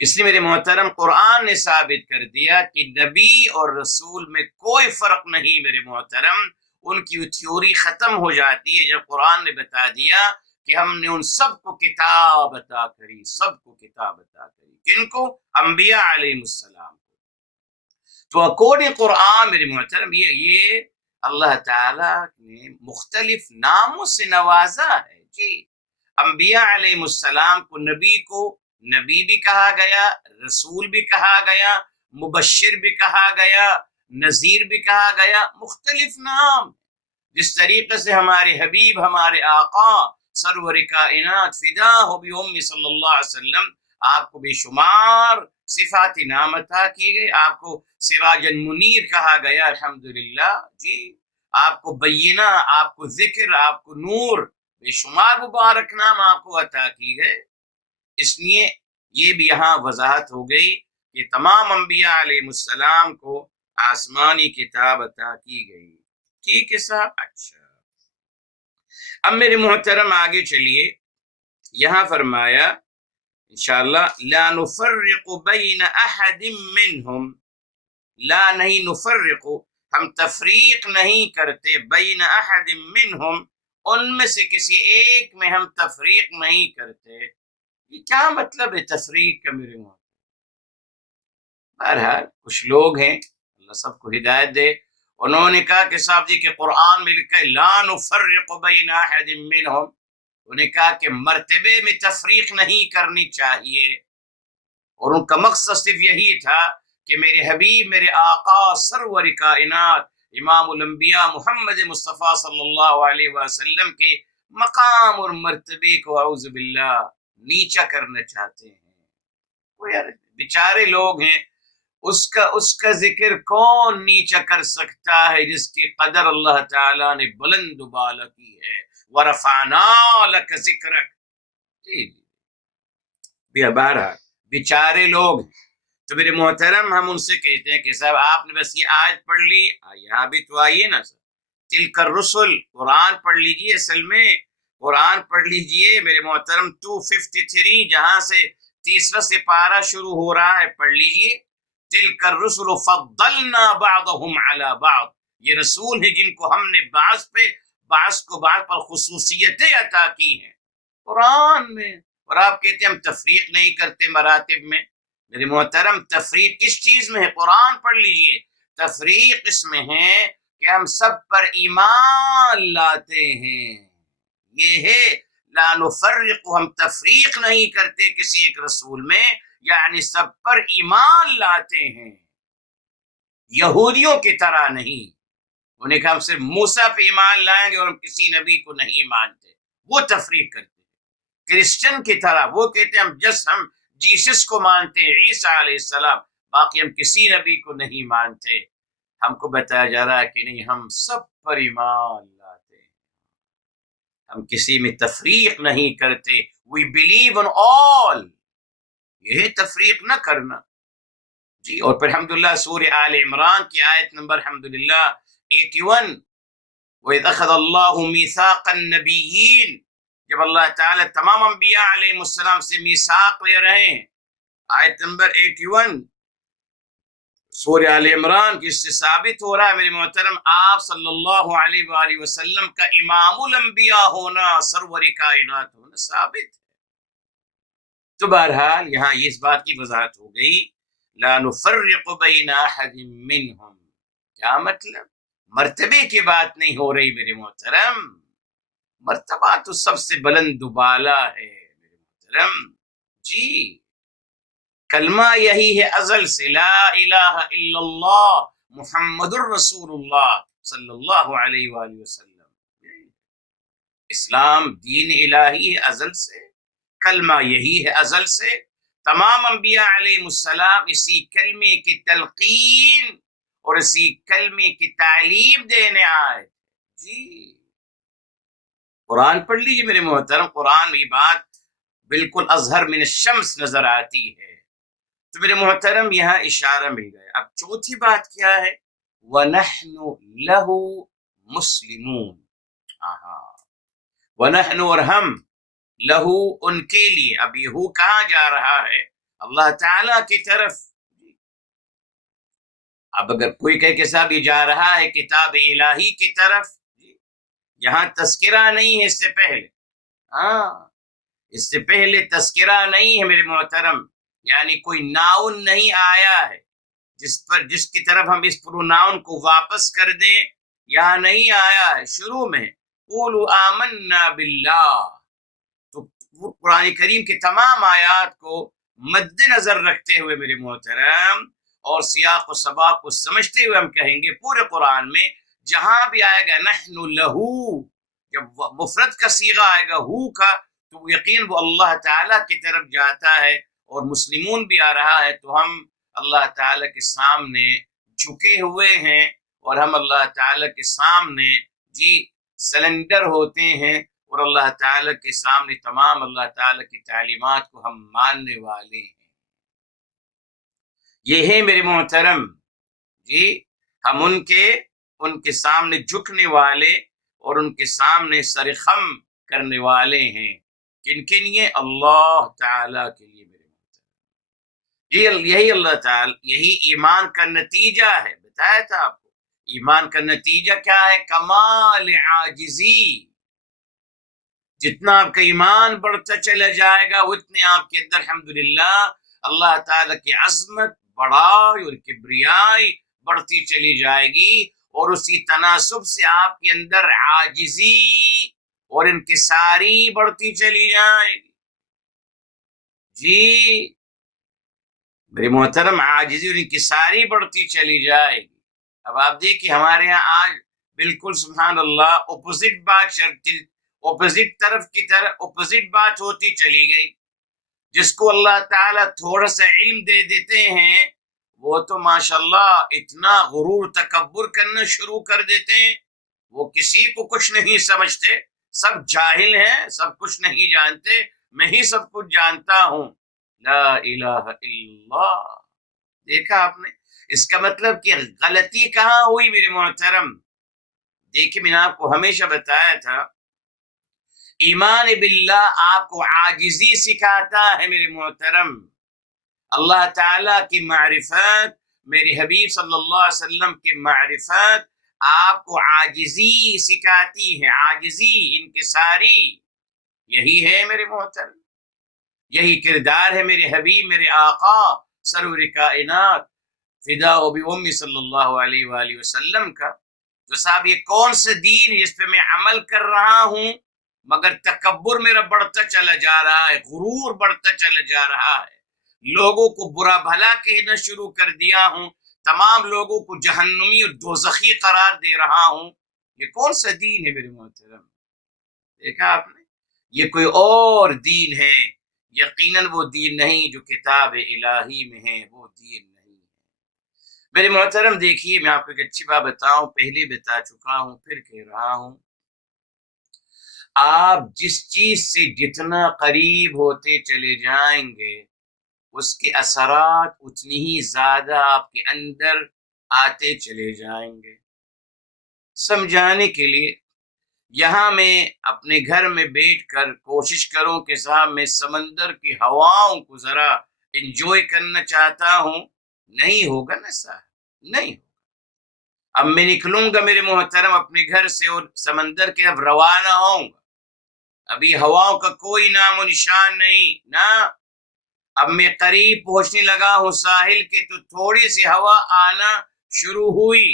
اس لیے میرے محترم قرآن نے ثابت کر دیا کہ نبی اور رسول میں کوئی فرق نہیں میرے محترم. ان کی تھیوری ختم ہو جاتی ہے جب قرآن نے بتا دیا کہ ہم نے ان سب کو کتاب عطا کری، سب کو کتاب عطا کری. کن کو؟ انبیاء علیہ السلام کو. تو اکورڈنگ قرآن میرے محترم یہ اللہ تعالیٰ نے مختلف ناموں سے نوازا ہے. جی انبیاء علیہ السلام کو نبی بھی کہا گیا، رسول بھی کہا گیا، مبشر بھی کہا گیا، نذیر بھی کہا گیا، مختلف نام. جس طریقے سے ہمارے حبیب، ہمارے آقا سرور کائنات فدا ہو بھی ام صلی اللہ علیہ وسلم، آپ کو بے شمار صفات نام عطا کی گئی. آپ کو سراج منیر کہا گیا الحمدللہ. جی آپ کو بینہ، آپ کو ذکر، آپ کو نور، بے شمار مبارک نام آپ کو عطا کی گئے. اس لیے یہ بھی یہاں وضاحت ہو گئی کہ تمام انبیاء علیہ السلام کو آسمانی کتاب عطا کی گئی. ٹھیک ہے صاحب. اچھا اب میرے محترم آگے چلیے. یہاں فرمایا انشاءاللہ لا نفرق بین احد منہم، لا نہیں نفرق، ہم تفریق نہیں کرتے، بین احد منہم، ان میں سے کسی ایک میں ہم تفریق نہیں کرتے. یہ کیا مطلب ہے تفریق کا میرے محترم؟ بہرحال کچھ لوگ ہیں، اللہ سب کو ہدایت دے، انہوں نے کہا کہ صاحب جی کہ قرآن میں لکھا ہے لا نفرق بین احد منہم، انہوں نے کہا کہ مرتبے میں تفریق نہیں کرنی چاہیے. اور ان کا مقصد صرف یہی تھا کہ میرے حبیب، میرے آقا سرور کائنات امام الانبیاء محمد مصطفیٰ صلی اللہ علیہ وسلم کے مقام اور مرتبے کو اعوذ باللہ نیچا کرنا چاہتے ہیں. وہ یار بیچارے لوگ ہیں، اس کا ذکر کون نیچا کر سکتا ہے جس کی قدر اللہ تعالیٰ نے بلند و بالا کی ہے. وَرَفَعْنَا لَكَ ذِكْرَكَ. جی بہرحال بیچارے لوگ ہیں. تو میرے محترم ہم ان سے کہتے ہیں کہ صاحب آپ نے بس یہ آیت پڑھ لی، یہاں بھی تو آئیے نا سر، تلک الرسل، قرآن پڑھ لیجئے. اصل میں قرآن پڑھ لیجئے میرے محترم 253 جہاں سے تیسرا سپارہ شروع ہو رہا ہے پڑھ لیجئے. تلک الرسل فضلنا بعضهم على بعض، یہ رسول ہیں جن کو ہم نے بعض کو بعض پر خصوصیتیں عطا کی ہیں قرآن میں. اور آپ کہتے ہیں ہم تفریق نہیں کرتے مراتب میں. میرے محترم تفریق کس چیز میں ہے؟ قرآن پڑھ لیجئے. تفریق اس میں ہے کہ ہم سب پر ایمان لاتے ہیں. یہ ہے لا نفرق، ہم تفریق نہیں کرتے کسی ایک رسول میں، یعنی سب پر ایمان لاتے ہیں، یہودیوں کی طرح نہیں. انہیں کہا ہم صرف موسیٰ پہ ایمان لائیں گے اور ہم کسی نبی کو نہیں مانتے، وہ تفریق کرتے. کرسچن کی طرح وہ کہتے ہیں ہم جیسس کو مانتے ہیں، عیسیٰ علیہ السلام، باقی ہم کسی نبی کو نہیں مانتے۔ ہم کو بتایا جا رہا ہے کہ نہیں، ہم سب پر ایمان لاتے ہیں، ہم کسی میں تفریق نہیں کرتے۔ وی بلیو ان آل، یہ تفریق نہ کرنا جی۔ اور پھر الحمدللہ سورہ آل عمران کی آیت نمبر الحمدللہ 81، وَإِذْ أَخَذَ اللَّهُ مِيثَاقَ النَّبِيِّينَ، جب اللہ تعالیٰ تمام انبیاء علیہ السلام سے میثاق لے رہے ہیں، آیت نمبر 81 سورہ آل عمران کی، اس سے ثابت ہو رہا ہے میرے محترم آپ صلی اللہ علیہ وآلہ وسلم کا امام الانبیاء ہونا، سرور کائنات ہونا ثابت ہے۔ تو بہرحال یہاں اس بات کی وضاحت ہو گئی، لا نفرق بین احد منہم، کیا مطلب؟ مرتبے کی بات نہیں ہو رہی میرے محترم، مرتبہ تو سب سے بلند و بالا ہے میرے محترم جی۔ کلمہ یہی ہے ازل سے، لا الہ الا اللہ محمد الرسول اللہ صلی اللہ علیہ وآلہ وسلم۔ اسلام دین الہی ہے ازل سے، کلمہ یہی ہے ازل سے، تمام انبیاء علیہ السلام اسی کلمے کی تلقین اور اسی کلمے کی تعلیم دینے آئے جی۔ قرآن پڑھ لیجیے میرے محترم، قرآن میں یہ بات بالکل اظہر من الشمس نظر آتی ہے۔ تو میرے محترم یہاں اشارہ مل گیا۔ اب چوتھی بات کیا ہے؟ وَنَحْنُ لَهُ مُسْلِمُونَ، وَنَحْنُ اور ہم، لہو ان کے لیے، اب یہ ہو کہاں جا رہا ہے؟ اللہ تعالیٰ کی طرف۔ اب اگر کوئی کہے کہ صاحب یہ جا رہا ہے کتاب الہی کی طرف، یہاں تذکرہ نہیں ہے اس سے پہلے، اس سے پہلے تذکرہ نہیں ہے میرے محترم، یعنی کوئی ناؤن نہیں آیا ہے جس کی طرف ہم اس پروناؤن کو واپس کر دیں، یہاں نہیں آیا ہے۔ شروع میں قولوا آمنا باللہ، تو قرآن کریم کے تمام آیات کو مد نظر رکھتے ہوئے میرے محترم اور سیاق و سباق کو سمجھتے ہوئے ہم کہیں گے پورے قرآن میں جہاں بھی آئے گا نحن لہو، جب مفرد کا صیغہ آئے گا ہو کا، تو یقین وہ اللہ تعالیٰ کی طرف جاتا ہے، اور مسلمون بھی آ رہا ہے تو ہم اللہ تعالیٰ کے سامنے جھکے ہوئے ہیں، اور ہم اللہ تعالیٰ کے سامنے جی سلنڈر ہوتے ہیں، اور اللہ تعالیٰ کے سامنے تمام اللہ تعالیٰ کی تعلیمات کو ہم ماننے والے ہیں۔ یہ ہے میرے محترم جی، ہم ان کے سامنے جھکنے والے اور ان کے سامنے سر خم کرنے والے ہیں۔ کن کے لیے؟ اللہ تعالیٰ کے لیے میرے محترم۔ یہی اللہ تعالیٰ، یہی ایمان کا نتیجہ ہے، بتایا تھا آپ کو ایمان کا نتیجہ کیا ہے؟ کمال عاجزی۔ جتنا آپ کا ایمان بڑھتا چلا جائے گا اتنے آپ کے اندر الحمدللہ اللہ تعالیٰ کی عظمت، بڑائی اور کبریائی بڑھتی چلی جائے گی، اور اسی تناسب سے آپ کے اندر عاجزی اور انکساری بڑھتی چلی جائے گی جی میرے محترم، عاجزی اور انکساری بڑھتی چلی جائے گی۔ اب آپ دیکھیں ہمارے ہاں آج بالکل سبحان اللہ اپوزٹ بات، اپوزٹ طرف کی طرف اپوزٹ بات ہوتی چلی گئی۔ جس کو اللہ تعالیٰ تھوڑا سا علم دے دیتے ہیں وہ تو ماشاءاللہ اتنا غرور تکبر کرنا شروع کر دیتے ہیں، وہ کسی کو کچھ نہیں سمجھتے، سب جاہل ہیں، سب کچھ نہیں جانتے، میں ہی سب کچھ جانتا ہوں۔ لا الہ الا اللہ، دیکھا آپ نے؟ اس کا مطلب کہ غلطی کہاں ہوئی میرے محترم؟ دیکھیں میں نے آپ کو ہمیشہ بتایا تھا ایمان باللہ آپ کو عاجزی سکھاتا ہے میرے محترم۔ اللہ تعالیٰ کی معرفت، میرے حبیب صلی اللہ علیہ وسلم کی معرفت آپ کو عاجزی سکھاتی ہے، عاجزی، انکساری، یہی ہے میرے محترم، یہی کردار ہے میرے حبیب، میرے آقا سرور کائنات فدا بأمی صلی اللہ علیہ وآلہ وسلم کا۔ تو صاحب یہ کون سے دین ہے جس پہ میں عمل کر رہا ہوں مگر تکبر میرا بڑھتا چلا جا رہا ہے، غرور بڑھتا چلا جا رہا ہے، لوگوں کو برا بھلا کہنا شروع کر دیا ہوں، تمام لوگوں کو جہنمی اور دوزخی قرار دے رہا ہوں، یہ کون سا دین ہے میرے محترم؟ دیکھا آپ نے؟ یہ کوئی اور دین ہے، یقیناً وہ دین نہیں جو کتاب الہی میں ہے، وہ دین نہیں ہے۔ میرے محترم دیکھیے، میں آپ کو ایک اچھی بات بتاؤں، پہلے بتا چکا ہوں، پھر کہہ رہا ہوں، آپ جس چیز سے جتنا قریب ہوتے چلے جائیں گے اس کے اثرات اتنی ہی زیادہ آپ کے اندر آتے چلے جائیں گے۔ سمجھانے کے لیے یہاں میں اپنے گھر میں بیٹھ کر کوشش کروں کہ صاحب میں سمندر کی ہواؤں کو ذرا انجوائے کرنا چاہتا ہوں، نہیں ہوگا نا صاحب، نہیں ہوگا۔ اب میں نکلوں گا میرے محترم اپنے گھر سے اور سمندر کے اب روانہ ہوں گا، ابھی ہواؤں کا کوئی نام و نشان نہیں نا۔ اب میں قریب پہنچنے لگا ہوں ساحل کے تو تھوڑی سی ہوا آنا شروع ہوئی۔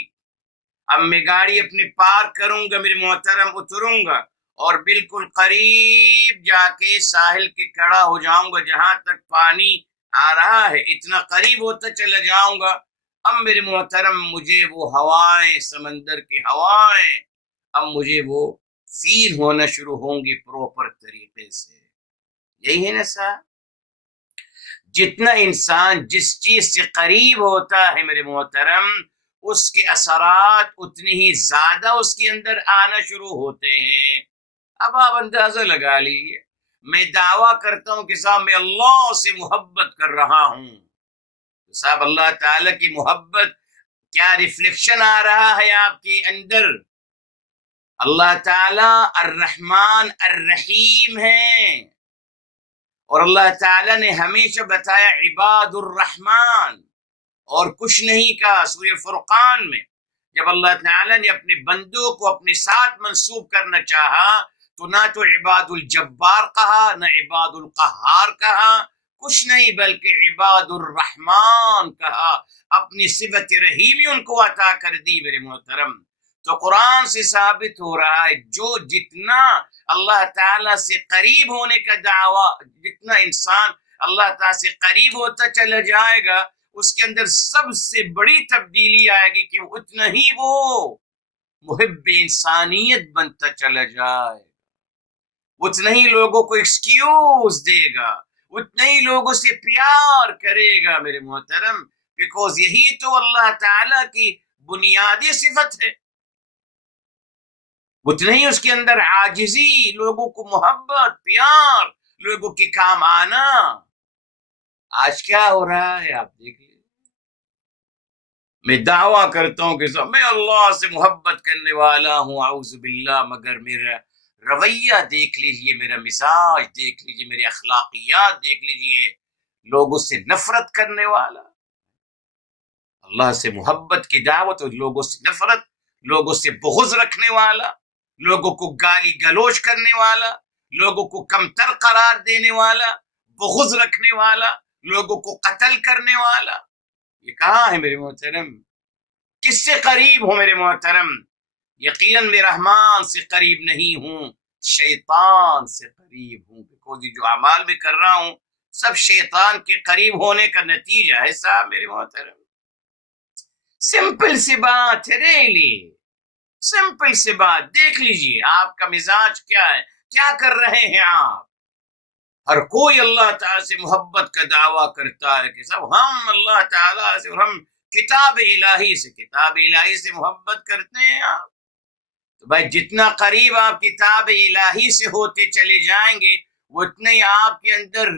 اب میں گاڑی اپنی پارک کروں گا میرے محترم، اتروں گا اور بالکل قریب جا کے ساحل کے کھڑا ہو جاؤں گا جہاں تک پانی آ رہا ہے، اتنا قریب ہوتا چلا جاؤں گا۔ اب میرے محترم مجھے وہ ہوائیں، سمندر کی ہوائیں، اب مجھے وہ فیل ہونا شروع ہوں گی پراپر طریقے سے۔ یہی ہے نا صاحب، جتنا انسان جس چیز سے قریب ہوتا ہے میرے محترم، اس کے اثرات اتنی ہی زیادہ اس کے اندر آنا شروع ہوتے ہیں۔ اب آپ اندازہ لگا لیجیے، میں دعویٰ کرتا ہوں کہ صاحب میں اللہ سے محبت کر رہا ہوں، صاحب اللہ تعالیٰ کی محبت کیا ریفلیکشن آ رہا ہے آپ کے اندر؟ اللہ تعالیٰ الرحمن الرحیم ہے، اور اللہ تعالیٰ نے ہمیشہ بتایا عباد الرحمن، اور کچھ نہیں کہا۔ سورہ فرقان میں جب اللہ تعالیٰ نے اپنے بندوں کو اپنے ساتھ منسوب کرنا چاہا تو نہ تو عباد الجبار کہا، نہ عباد القہار کہا، کچھ نہیں، بلکہ عباد الرحمن کہا، اپنی صفت رحیمی ان کو عطا کر دی میرے محترم۔ تو قرآن سے ثابت ہو رہا ہے جو جتنا اللہ تعالیٰ سے قریب ہونے کا دعویٰ، جتنا انسان اللہ تعالیٰ سے قریب ہوتا چلا جائے گا اس کے اندر سب سے بڑی تبدیلی آئے گی کہ اتنا ہی وہ محب انسانیت بنتا چلا جائے، اتنا ہی لوگوں کو ایکسکیوز دے گا، اتنا ہی لوگوں سے پیار کرے گا میرے محترم، بیکوز یہی تو اللہ تعالیٰ کی بنیادی صفت ہے۔ اتنا ہی اس کے اندر عاجزی، لوگوں کو محبت، پیار، لوگوں کے کام آنا۔ آج کیا ہو رہا ہے آپ دیکھ لیجیے، میں دعویٰ کرتا ہوں کہ میں اللہ سے محبت کرنے والا ہوں، اعوذ باللہ، مگر میرا رویہ دیکھ لیجیے، میرا مزاج دیکھ لیجیے، میری اخلاقیات دیکھ لیجیے، لوگوں سے نفرت کرنے والا۔ اللہ سے محبت کی دعوت اور لوگوں سے نفرت، لوگوں سے بغض رکھنے والا، لوگوں کو گالی گلوچ کرنے والا، لوگوں کو کمتر قرار دینے والا، بغض رکھنے والا، لوگوں کو قتل کرنے والا، یہ کہاں ہے میرے محترم؟ کس سے قریب ہوں میرے محترم؟ یقیناً میں رحمان سے قریب نہیں ہوں، شیطان سے قریب ہوں، بیکوز جو اعمال میں کر رہا ہوں سب شیطان کے قریب ہونے کا نتیجہ ہے صاحب میرے محترم۔ سمپل سی بات ہے، ریلی سمپل سی بات۔ دیکھ لیجئے آپ کا مزاج کیا ہے، کیا کر رہے ہیں آپ؟ ہر کوئی اللہ تعالیٰ سے محبت کا دعویٰ کرتا ہے کہ سب ہم اللہ تعالیٰ سے اور ہم کتاب الہی سے محبت کرتے ہیں آپ۔ تو بھائی جتنا قریب آپ کتاب الہی سے ہوتے چلے جائیں گے اتنا ہی آپ کے اندر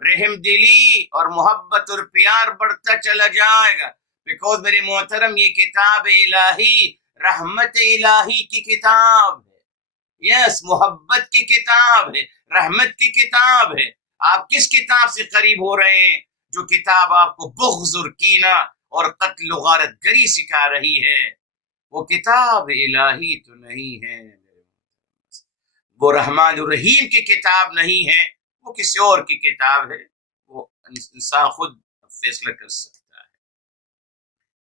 رحم دلی اور محبت اور پیار بڑھتا چلا جائے گا، بیکوز میرے محترم یہ کتاب الہی رحمت الہی کی کتاب ہے، یس، محبت کی کتاب ہے، رحمت کی کتاب ہے۔ آپ کس کتاب سے قریب ہو رہے ہیں؟ جو کتاب آپ کو بغض اور کینہ اور قتل و غارت گری سکھا رہی ہے، وہ کتاب الہی تو نہیں ہے، وہ رحمان الرحیم کی کتاب نہیں ہے، وہ کسی اور کی کتاب ہے، وہ انسان خود فیصلہ کر سکتا ہے۔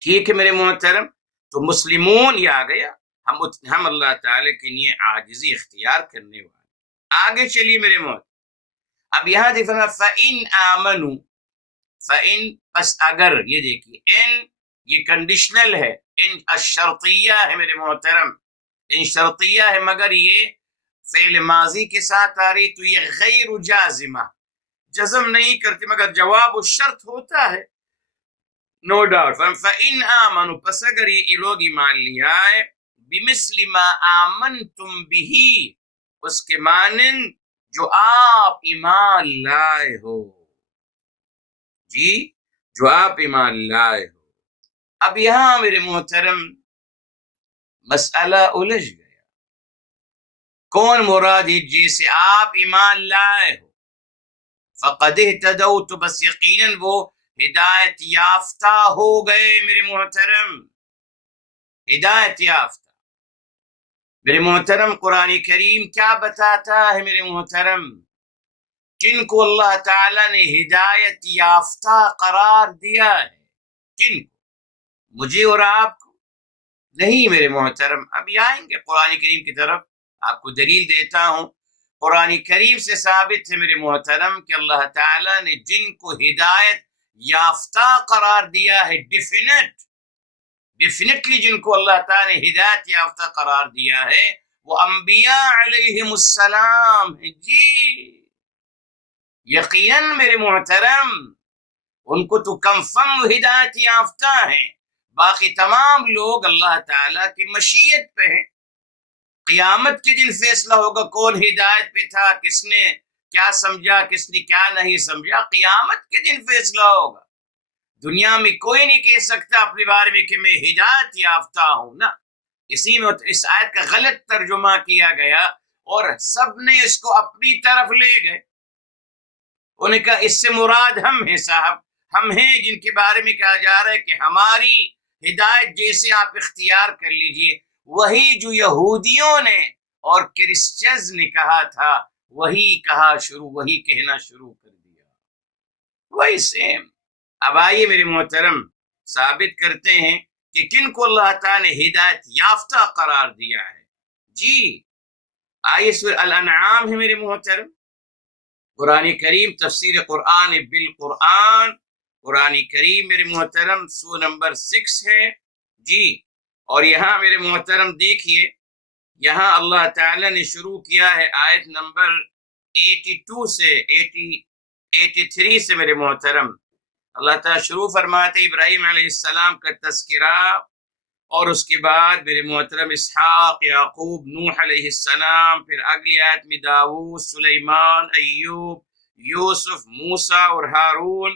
ٹھیک ہے میرے محترم، تو مسلمون یہ آ گیا، ہم اللہ تعالیٰ کے لیے عاجزی اختیار کرنے والے۔ آگے چلیے میرے محترم، اب یہاں دیکھنا فَإِنْ آمَنُوا، فَإِنْ پس اگر، یہ دیکھیے ان یہ کنڈیشنل ہے، ان الشرطیہ ہے میرے محترم، ان شرطیہ ہے، مگر یہ فعل ماضی کے ساتھ آ رہی تو یہ غیر جازمہ، جزم نہیں کرتی مگر جواب الشرط ہوتا ہے، نو ڈاؤٹ. فَإِنْ آمَنُوا، پس اگر یہ لوگ ایمان لیا ہے، بِمِثْلِ مَا آمَنْتُمْ بِهِ، اس کے مانند جو آپ ایمان لائے ہو، جی جو آپ ایمان لائے ہو. اب یہاں میرے محترم مسئلہ الجھ گیا، کون مراد ہے جیسے آپ ایمان لائے ہو؟ فقد اہتدوا، تو بس یقیناً وہ ہدایت یافتہ ہو گئے میرے محترم، ہدایت یافتہ. میرے محترم قرآن کریم کیا بتاتا ہے میرے محترم؟ کن کو اللہ تعالی نے ہدایت یافتہ قرار دیا ہے؟ کن کو؟ مجھے اور آپ کو نہیں میرے محترم. ابھی آئیں گے قرآن کریم کی طرف، آپ کو دلیل دیتا ہوں. قرآن کریم سے ثابت ہے میرے محترم کہ اللہ تعالیٰ نے جن کو ہدایت یافتہ قرار دیا ہے، ڈیفینیٹلی جن کو اللہ تعالیٰ نے ہدایت یافتہ قرار دیا ہے وہ انبیاء علیہم السلام ہیں. جی یقیناً میرے محترم ان کو تو کنفرم ہدایت یافتہ ہیں. باقی تمام لوگ اللہ تعالیٰ کی مشیت پہ ہیں. قیامت کے دن فیصلہ ہوگا کون ہدایت پہ تھا، کس نے کیا سمجھا، کس نے کیا نہیں سمجھا. قیامت کے دن فیصلہ ہوگا. دنیا میں کوئی نہیں کہہ سکتا اپنے بارے میں کہ میں ہدایت یافتہ ہوں نا. اسی میں اس آیت کا غلط ترجمہ کیا گیا اور سب نے اس کو اپنی طرف لے گئے. انہوں نے کہا اس سے مراد ہم ہیں صاحب، ہم ہیں جن کے بارے میں کہا جا رہا ہے کہ ہماری ہدایت جیسے آپ اختیار کر لیجئے، وہی جو یہودیوں نے اور کرسچنز نے کہا تھا وہی وہی کہنا شروع کر دیا، وہی سیم. اب آئیے میرے محترم ثابت کرتے ہیں کہ کن کو اللہ تعالیٰ نے ہدایت یافتہ قرار دیا ہے. جی آئیے سورہ الانعام ہے میرے محترم، قرآن کریم تفسیر قرآن بالقرآن، قرآن کریم میرے محترم سورہ نمبر 6 ہے. جی اور یہاں میرے محترم دیکھیے، یہاں اللہ تعالیٰ نے شروع کیا ہے آیت نمبر 82 سے 83 سے میرے محترم. اللہ تعالیٰ شروع فرماتے ابراہیم علیہ السلام کا تذکرہ، اور اس کے بعد میرے محترم اسحاق، یعقوب، نوح علیہ السلام، پھر اگلی آیت میں داؤد، سلیمان، ایوب، یوسف، موسیٰ اور ہارون،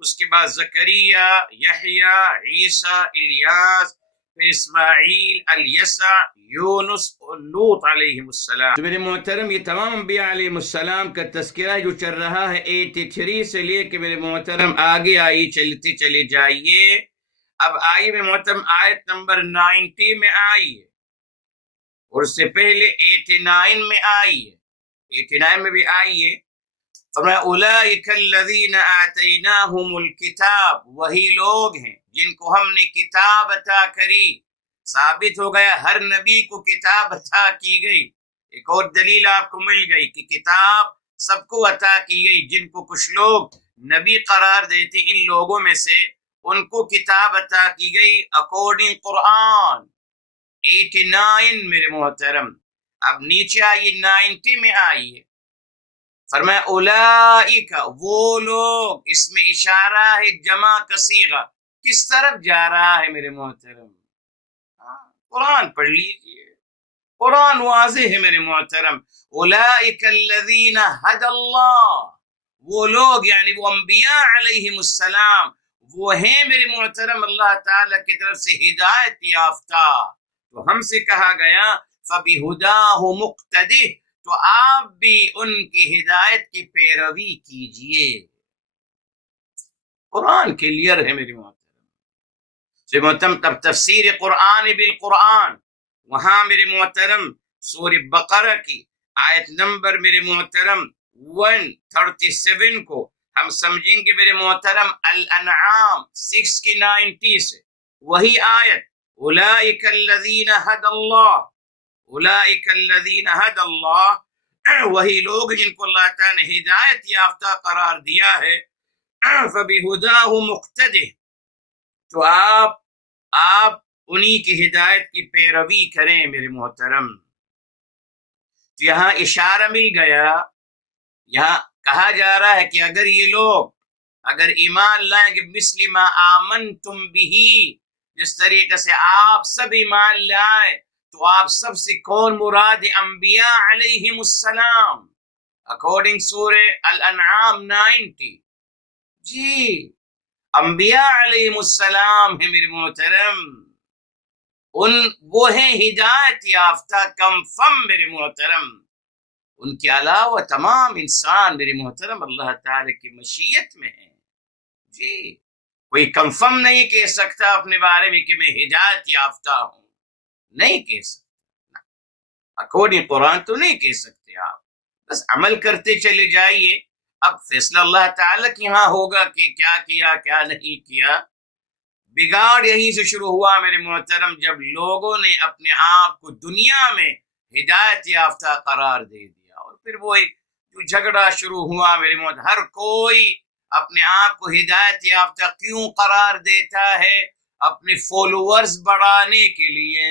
اس کے بعد زکریا، یحییٰ، عیسیٰ، الیاس، پھر اسماعیل، الیسع، یونس اور لوط علیہ السلام. تو میرے محترم یہ تمام انبیاء علیہ السلام کا تذکرہ جو چل رہا ہے 83 سے لے کے میرے محترم آگے آئی چلتے چلے جائیے. اب آئیے میرے محترم آیت نمبر 90 میں آئیے، اور اس سے پہلے 89 میں آئیے، 89 میں بھی آئیے. فرمایا اولئک الذین آتیناہم الکتاب، وہی لوگ ہیں جن کو ہم نے کتاب عطا کری. ثابت ہو گیا ہر نبی کو کتاب عطا کی گئی. ایک اور دلیل آپ کو مل گئی کہ کتاب سب کو عطا کی گئی. جن کو کچھ لوگ نبی قرار دیتے ان لوگوں میں سے ان کو کتاب عطا کی گئی اکارڈنگ قرآن. 89 میرے محترم. اب نیچے آئیے 90 میں آئیے. فرمایا اولئک، وہ لوگ، اس میں اشارہ ہے جمع کا صیغہ، کس طرف جا رہا ہے میرے محترم؟ قرآن پڑھ لیجئے، قرآن واضح ہے میرے محترم. اولئک الذین ھدی اللہ، وہ لوگ یعنی وہ انبیاء علیہم السلام وہ ہیں میرے محترم اللہ تعالیٰ کی طرف سے ہدایت یافتہ. تو ہم سے کہا گیا فَبِہُدَاهُ مُقْتَدِهْ، تو آپ بھی ان کی ہدایت کی پیروی کیجئے. قرآن کلیئر ہے میرے محترم. تب تفسیر قرآن بالقرآن، وہاں میرے محترم سورہ بقرہ کی آیت نمبر میرے محترم 137 کو ہم سمجھیں گے میرے محترم الانعام 6 کی 90 سے. وہی آیت اولئک الذین ھدی اللہ، اولئک الذین ھدی اللہ، وہی لوگ جن کو اللہ تعالیٰ نے ہدایت یافتہ قرار دیا ہے. فبہداہ مقتدہ، تو آپ انہی کی ہدایت کی پیروی کریں میرے محترم. تو یہاں اشارہ مل گیا، یہاں کہا جا رہا ہے کہ اگر یہ لوگ اگر ایمان لائیں گے مثل ما آمنتم بھی، جس طریقے سے آپ سب ایمان لائے، تو آپ سب سے کون مراد؟ انبیاء علیہم السلام، اکارڈنگ سورہ الانعام 90۔ جی انبیاء علیہم السلام ہیں میرے محترم، وہ ہیں ہدایت یافتہ کم فم میرے محترم، ان کے علاوہ تمام انسان میرے محترم اللہ تعالی کی مشیت میں ہیں۔ جی کوئی کنفرم نہیں کہہ سکتا اپنے بارے میں کہ میں ہدایت یافتہ ہوں، نہیں کہہ سکتا، اکارڈنگ قرآن تو نہیں کہہ سکتے آپ، بس عمل کرتے چلے جائیے، اب فیصلہ اللہ تعالی کے یہاں ہوگا کہ کیا کیا کیا نہیں کیا۔ بگاڑ یہیں سے شروع ہوا میرے محترم، جب لوگوں نے اپنے آپ کو دنیا میں ہدایت یافتہ قرار دے دیا، اور پھر وہ ایک جو جھگڑا شروع ہوا میرے محترم، ہر کوئی اپنے آپ کو ہدایت یافتہ کیوں قرار دیتا ہے؟ اپنے فالوورز بڑھانے کے لیے،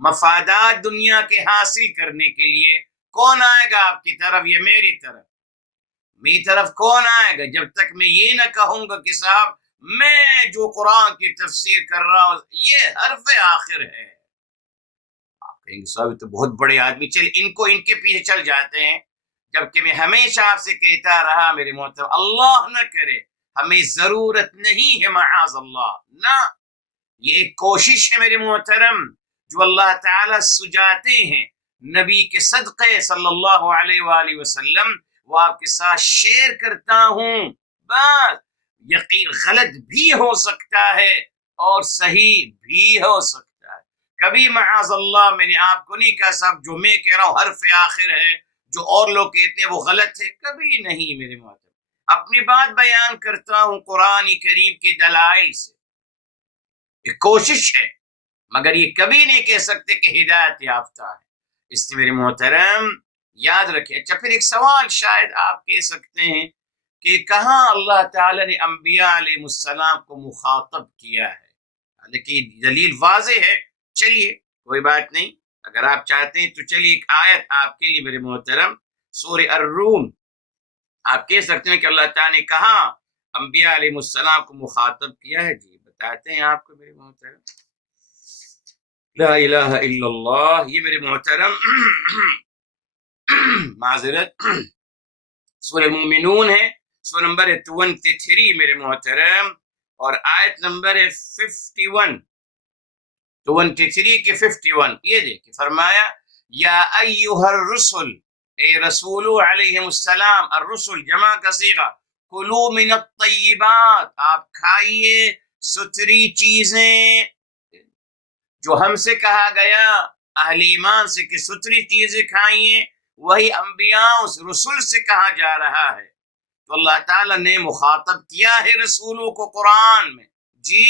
مفادات دنیا کے حاصل کرنے کے لیے۔ کون آئے گا آپ کی طرف؟ یہ میری طرف، میری طرف کون آئے گا؟ جب تک میں یہ نہ کہوں گا کہ صاحب میں جو قرآن کی تفسیر کر رہا ہوں یہ حرف آخر ہے، آپ کہیں گے صاحب تو بہت بڑے آدمی، چل ان کے پیچھے چل جاتے ہیں، جبکہ میں ہمیشہ آپ سے کہتا رہا میرے محترم، اللہ نہ کرے ہمیں ضرورت نہیں ہے معاذ اللہ، نہ، یہ ایک کوشش ہے میرے محترم جو اللہ تعالیٰ سجاتے ہیں نبی کے صدقے صلی اللہ علیہ وآلہ وسلم، وہ آپ کے ساتھ شیئر کرتا ہوں، بس یقین غلط بھی ہو سکتا ہے اور صحیح بھی ہو سکتا ہے، کبھی معاذ اللہ میں نے آپ کو نہیں کہا صاحب جو میں کہہ رہا ہوں حرف آخر ہے، جو اور لوگ کہتے ہیں وہ غلط ہے، کبھی نہیں میرے محترم، اپنی بات بیان کرتا ہوں قرآن کریم کے دلائل سے، ایک کوشش ہے، مگر یہ کبھی نہیں کہہ سکتے کہ ہدایت یافتہ ہے، اس لیے میرے محترم یاد رکھیں۔ اچھا پھر ایک سوال شاید آپ کہہ سکتے ہیں کہ کہاں اللہ تعالی نے انبیاء علیہ السلام کو مخاطب کیا ہے؟ لیکن دلیل واضح ہے، چلیے کوئی بات نہیں، اگر آپ چاہتے ہیں تو چلیے ایک آیت آپ کے لیے میرے محترم، سورہ الروم، آپ کہہ سکتے ہیں کہ اللہ تعالی نے کہاں انبیاء علیہ السلام کو مخاطب کیا ہے؟ جی بتاتے ہیں آپ کو میرے محترم، لا الہ الا اللہ، یہ میرے محترم معذرت سورہ مومنون ہے، سورہ نمبر 23 میرے محترم، اور آیت نمبر 51، 23 کے 51، یہ دیکھیں فرمایا یا ایھا الرسل، اے رسول علیہ السلام، الرسل جمع کا صیغہ، کلوا من الطیبات، آپ کھائیے ستری چیزیں، جو ہم سے کہا گیا اہل ایمان سے کہ ستری چیزیں کھائیے، وہی انبیاء اس رسول سے کہا جا رہا ہے، تو اللہ تعالیٰ نے مخاطب کیا ہے رسولوں کو قرآن میں، جی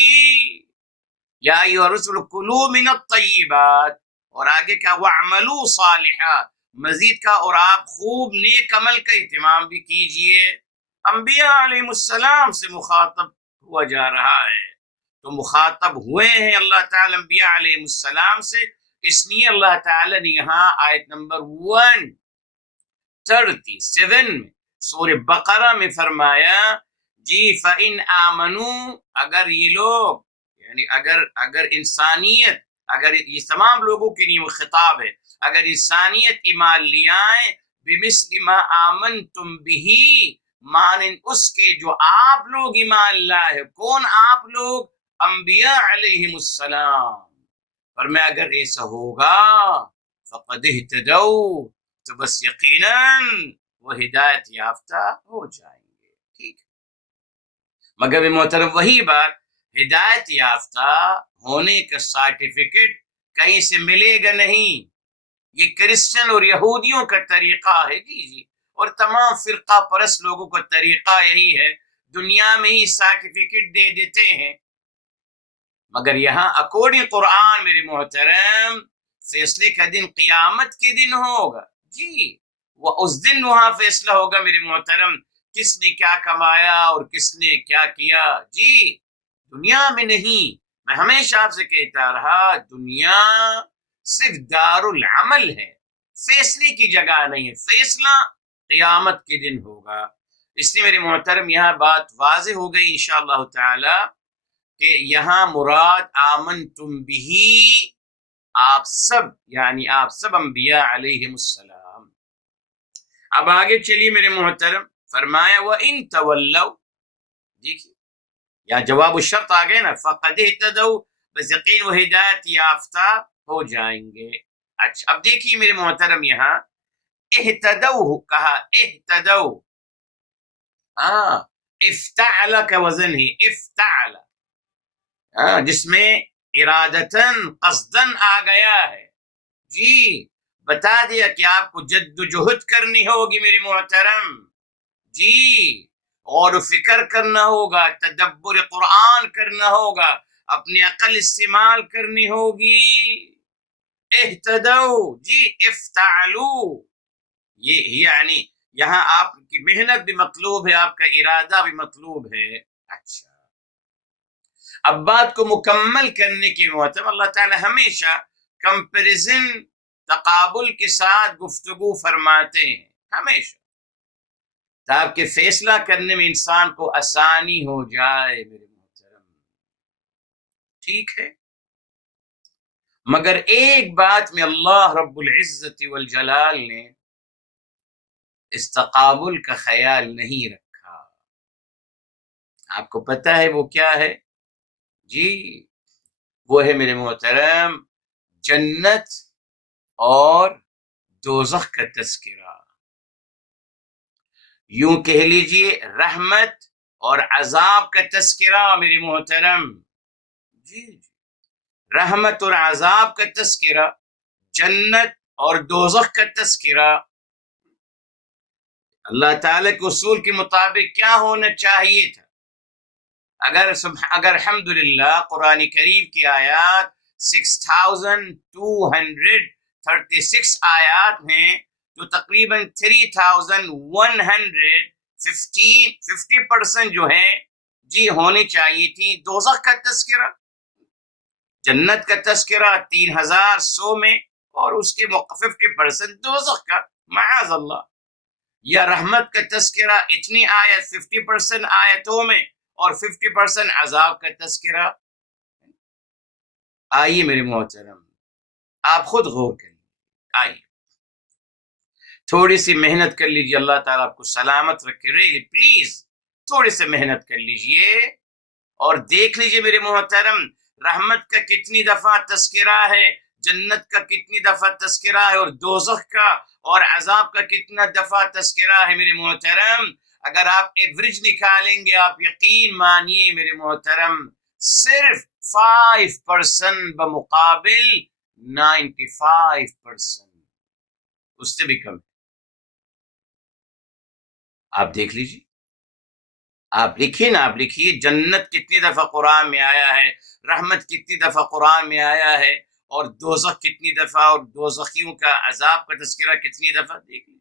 یا ایھا الرسل کلوا من الطیبات، اور آگے کا وَاعْمَلُوا صَالِحًا، مزید کا اور آپ خوب نیک عمل کا اہتمام بھی کیجئے، انبیاء علیہ السلام سے مخاطب ہوا جا رہا ہے، تو مخاطب ہوئے ہیں اللہ تعالیٰ انبیاء علیہ السلام سے، اس لیے اللہ تعالیٰ نے یہاں آیت نمبر 137 میں سورہ بقرہ میں فرمایا جی فَإِنْ آمَنُوا، اگر یہ لوگ یعنی اگر انسانیت، اگر یہ تمام لوگوں کے لیے خطاب ہے، اگر انسانیت ایمان لے آئیں بِمِثْلِ مَا آمَنْتُمْ بِهِ، مانند اس کے جو آپ لوگ ایمان لائے، کون آپ لوگ؟ انبیاء علیہم السلام، فرمایا اگر ایسا ہوگا فقد اہتدوا، تو بس یقیناً وہ ہدایت یافتہ ہو جائیں گے، ٹھیک، مگر محترم وہی بات، ہدایت یافتہ ہونے کا سرٹیفکیٹ کہیں سے ملے گا نہیں، یہ کرسچن اور یہودیوں کا طریقہ ہے، جی اور تمام فرقہ پرست لوگوں کا طریقہ یہی ہے، دنیا میں ہی سرٹیفکیٹ دے دیتے ہیں، مگر یہاں اکارڈنگ قرآن میرے محترم فیصلے کا دن قیامت کے دن ہوگا، جی وہ اس دن وہاں فیصلہ ہوگا میرے محترم، کس نے کیا کمایا اور کس نے کیا کیا، جی دنیا میں نہیں، میں ہمیشہ آپ سے کہتا رہا دنیا صرف دار العمل ہے، فیصلے کی جگہ نہیں ہے، فیصلہ قیامت کے دن ہوگا۔ اس لیے میرے محترم یہاں بات واضح ہو گئی انشاءاللہ تعالی کہ یہاں مراد آمنتم بھی آپ سب، یعنی آپ سب انبیاء علیہم السلام۔ اب آگے چلیے میرے محترم، فرمایا وَإِن تَوَلَّوْا، دیکھیے یا جواب الشرط آ گئے نا، فَقَدْ اهْتَدَوْا، بس یقین وہ ہدایت یافتہ ہو جائیں گے۔ اچھا اب دیکھیے میرے محترم یہاں اہتدو کہا، اہتدو افتعل کا وزن ہے، افتعل جس میں ارادتاً قصداً آ گیا ہے، جی بتا دیا کہ آپ کو جد و جہد کرنی ہوگی میرے محترم، جی غور و فکر کرنا ہوگا، تدبر قرآن کرنا ہوگا، اپنی عقل استعمال کرنی ہوگی۔ اہتدو جی افتعلو، یہ یعنی یہاں آپ کی محنت بھی مطلوب ہے، آپ کا ارادہ بھی مطلوب ہے۔ اچھا اب بات کو مکمل کرنے کی محترم اللہ تعالی ہمیشہ کمپیریزن، تقابل کے ساتھ گفتگو فرماتے ہیں ہمیشہ، تاکہ فیصلہ کرنے میں انسان کو آسانی ہو جائے میرے محترم، ٹھیک ہے۔ مگر ایک بات میں اللہ رب العزت والجلال نے اس تقابل کا خیال نہیں رکھا، آپ کو پتہ ہے وہ کیا ہے؟ جی وہ ہے میرے محترم جنت اور دوزخ کا تذکرہ، یوں کہہ لیجئے رحمت اور عذاب کا تذکرہ میرے محترم، جی رحمت اور عذاب کا تذکرہ، جنت اور دوزخ کا تذکرہ۔ اللہ تعالیٰ کے اصول کے مطابق کیا ہونا چاہیے تھا؟ اگر الحمدللہ قرآن کریم کی آیات 6236 آیات ہیں تو تقریباً 50% جو ہیں جی ہونی چاہیے تھی دوزخ کا تذکرہ، جنت کا تذکرہ 3100 میں، اور اس کے 50% دوزخ کا معاذ اللہ، یا رحمت کا تذکرہ اتنی آیت 50% آیتوں میں اور 50% عذاب کا تذکرہ۔ آئیے میرے محترم آپ خود غور کریں، آئیے تھوڑی سی محنت کر لیجیے، اللہ تعالیٰ آپ کو سلامت رکھے، پلیز تھوڑی سی محنت کر لیجیے اور دیکھ لیجیے میرے محترم رحمت کا کتنی دفعہ تذکرہ ہے، جنت کا کتنی دفعہ تذکرہ ہے، اور دوزخ کا اور عذاب کا کتنا دفعہ تذکرہ ہے میرے محترم۔ اگر آپ ایوریج نکالیں گے آپ یقین مانیے میرے محترم صرف 5% بمقابل 95%، اس سے بھی کم ہے۔ آپ دیکھ لیجیے، آپ لکھیے نا، آپ لکھیے جنت کتنی دفعہ قرآن میں آیا ہے، رحمت کتنی دفعہ قرآن میں آیا ہے، اور دوزخ کتنی دفعہ، اور دوزخیوں کا عذاب کا تذکرہ کتنی دفعہ، دیکھ لیجیے۔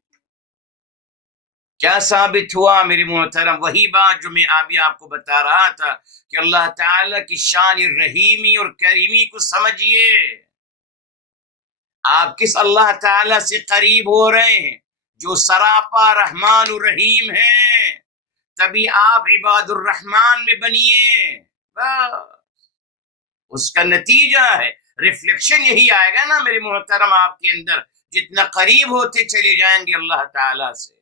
کیا ثابت ہوا میرے محترم؟ وہی بات جو میں ابھی آپ کو بتا رہا تھا کہ اللہ تعالیٰ کی شان رحیمی اور کریمی کو سمجھیے، آپ کس اللہ تعالیٰ سے قریب ہو رہے ہیں؟ جو سراپا رحمان الرحیم ہیں، تبھی آپ عباد الرحمن میں بنیے، اس کا نتیجہ ہے، ریفلیکشن یہی آئے گا نا میرے محترم آپ کے اندر، جتنا قریب ہوتے چلے جائیں گے اللہ تعالیٰ سے۔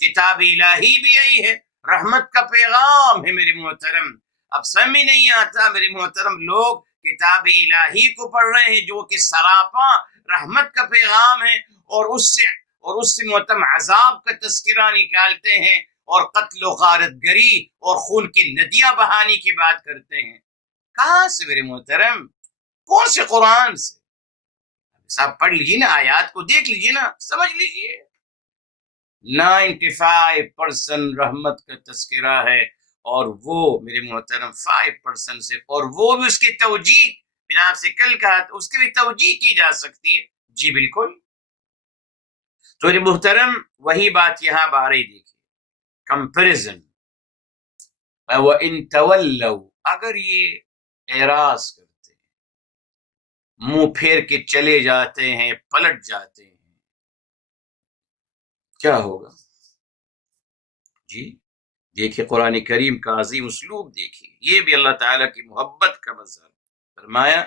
کتاب الہی بھی یہی ہے، رحمت کا پیغام ہے میرے محترم۔ اب سمجھ نہیں آتا میرے محترم، لوگ کتاب الہی کو پڑھ رہے ہیں جو کہ سراپا رحمت کا پیغام ہے، اور اس سے محترم عذاب کا تذکرہ نکالتے ہیں، اور قتل و غارت گری اور خون کی ندیاں بہانے کی بات کرتے ہیں۔ کہاں سے میرے محترم؟ کون سے قرآن سے؟ صاحب پڑھ لیجیے نا، آیات کو دیکھ لیجیے نا، سمجھ لیجیے۔ 95% رحمت کا تذکرہ ہے، اور وہ میرے محترم 5% سے، اور وہ بھی اس کی توجیہ، میں نے آپ سے کل کہا اس کی بھی توجیہ کی جا سکتی ہے، جی بالکل۔ تو میرے محترم وہی بات یہاں آ رہی، دیکھیے کمپیریزن، وَإِن تَوَلَّوْا، اگر یہ اعراض کرتے ہیں، منہ پھیر کے چلے جاتے ہیں، پلٹ جاتے ہیں، کیا ہوگا؟ جی دیکھیے قرآن کریم کا عظیم اسلوب دیکھیے، یہ بھی اللہ تعالیٰ کی محبت کا مظہر۔ فرمایا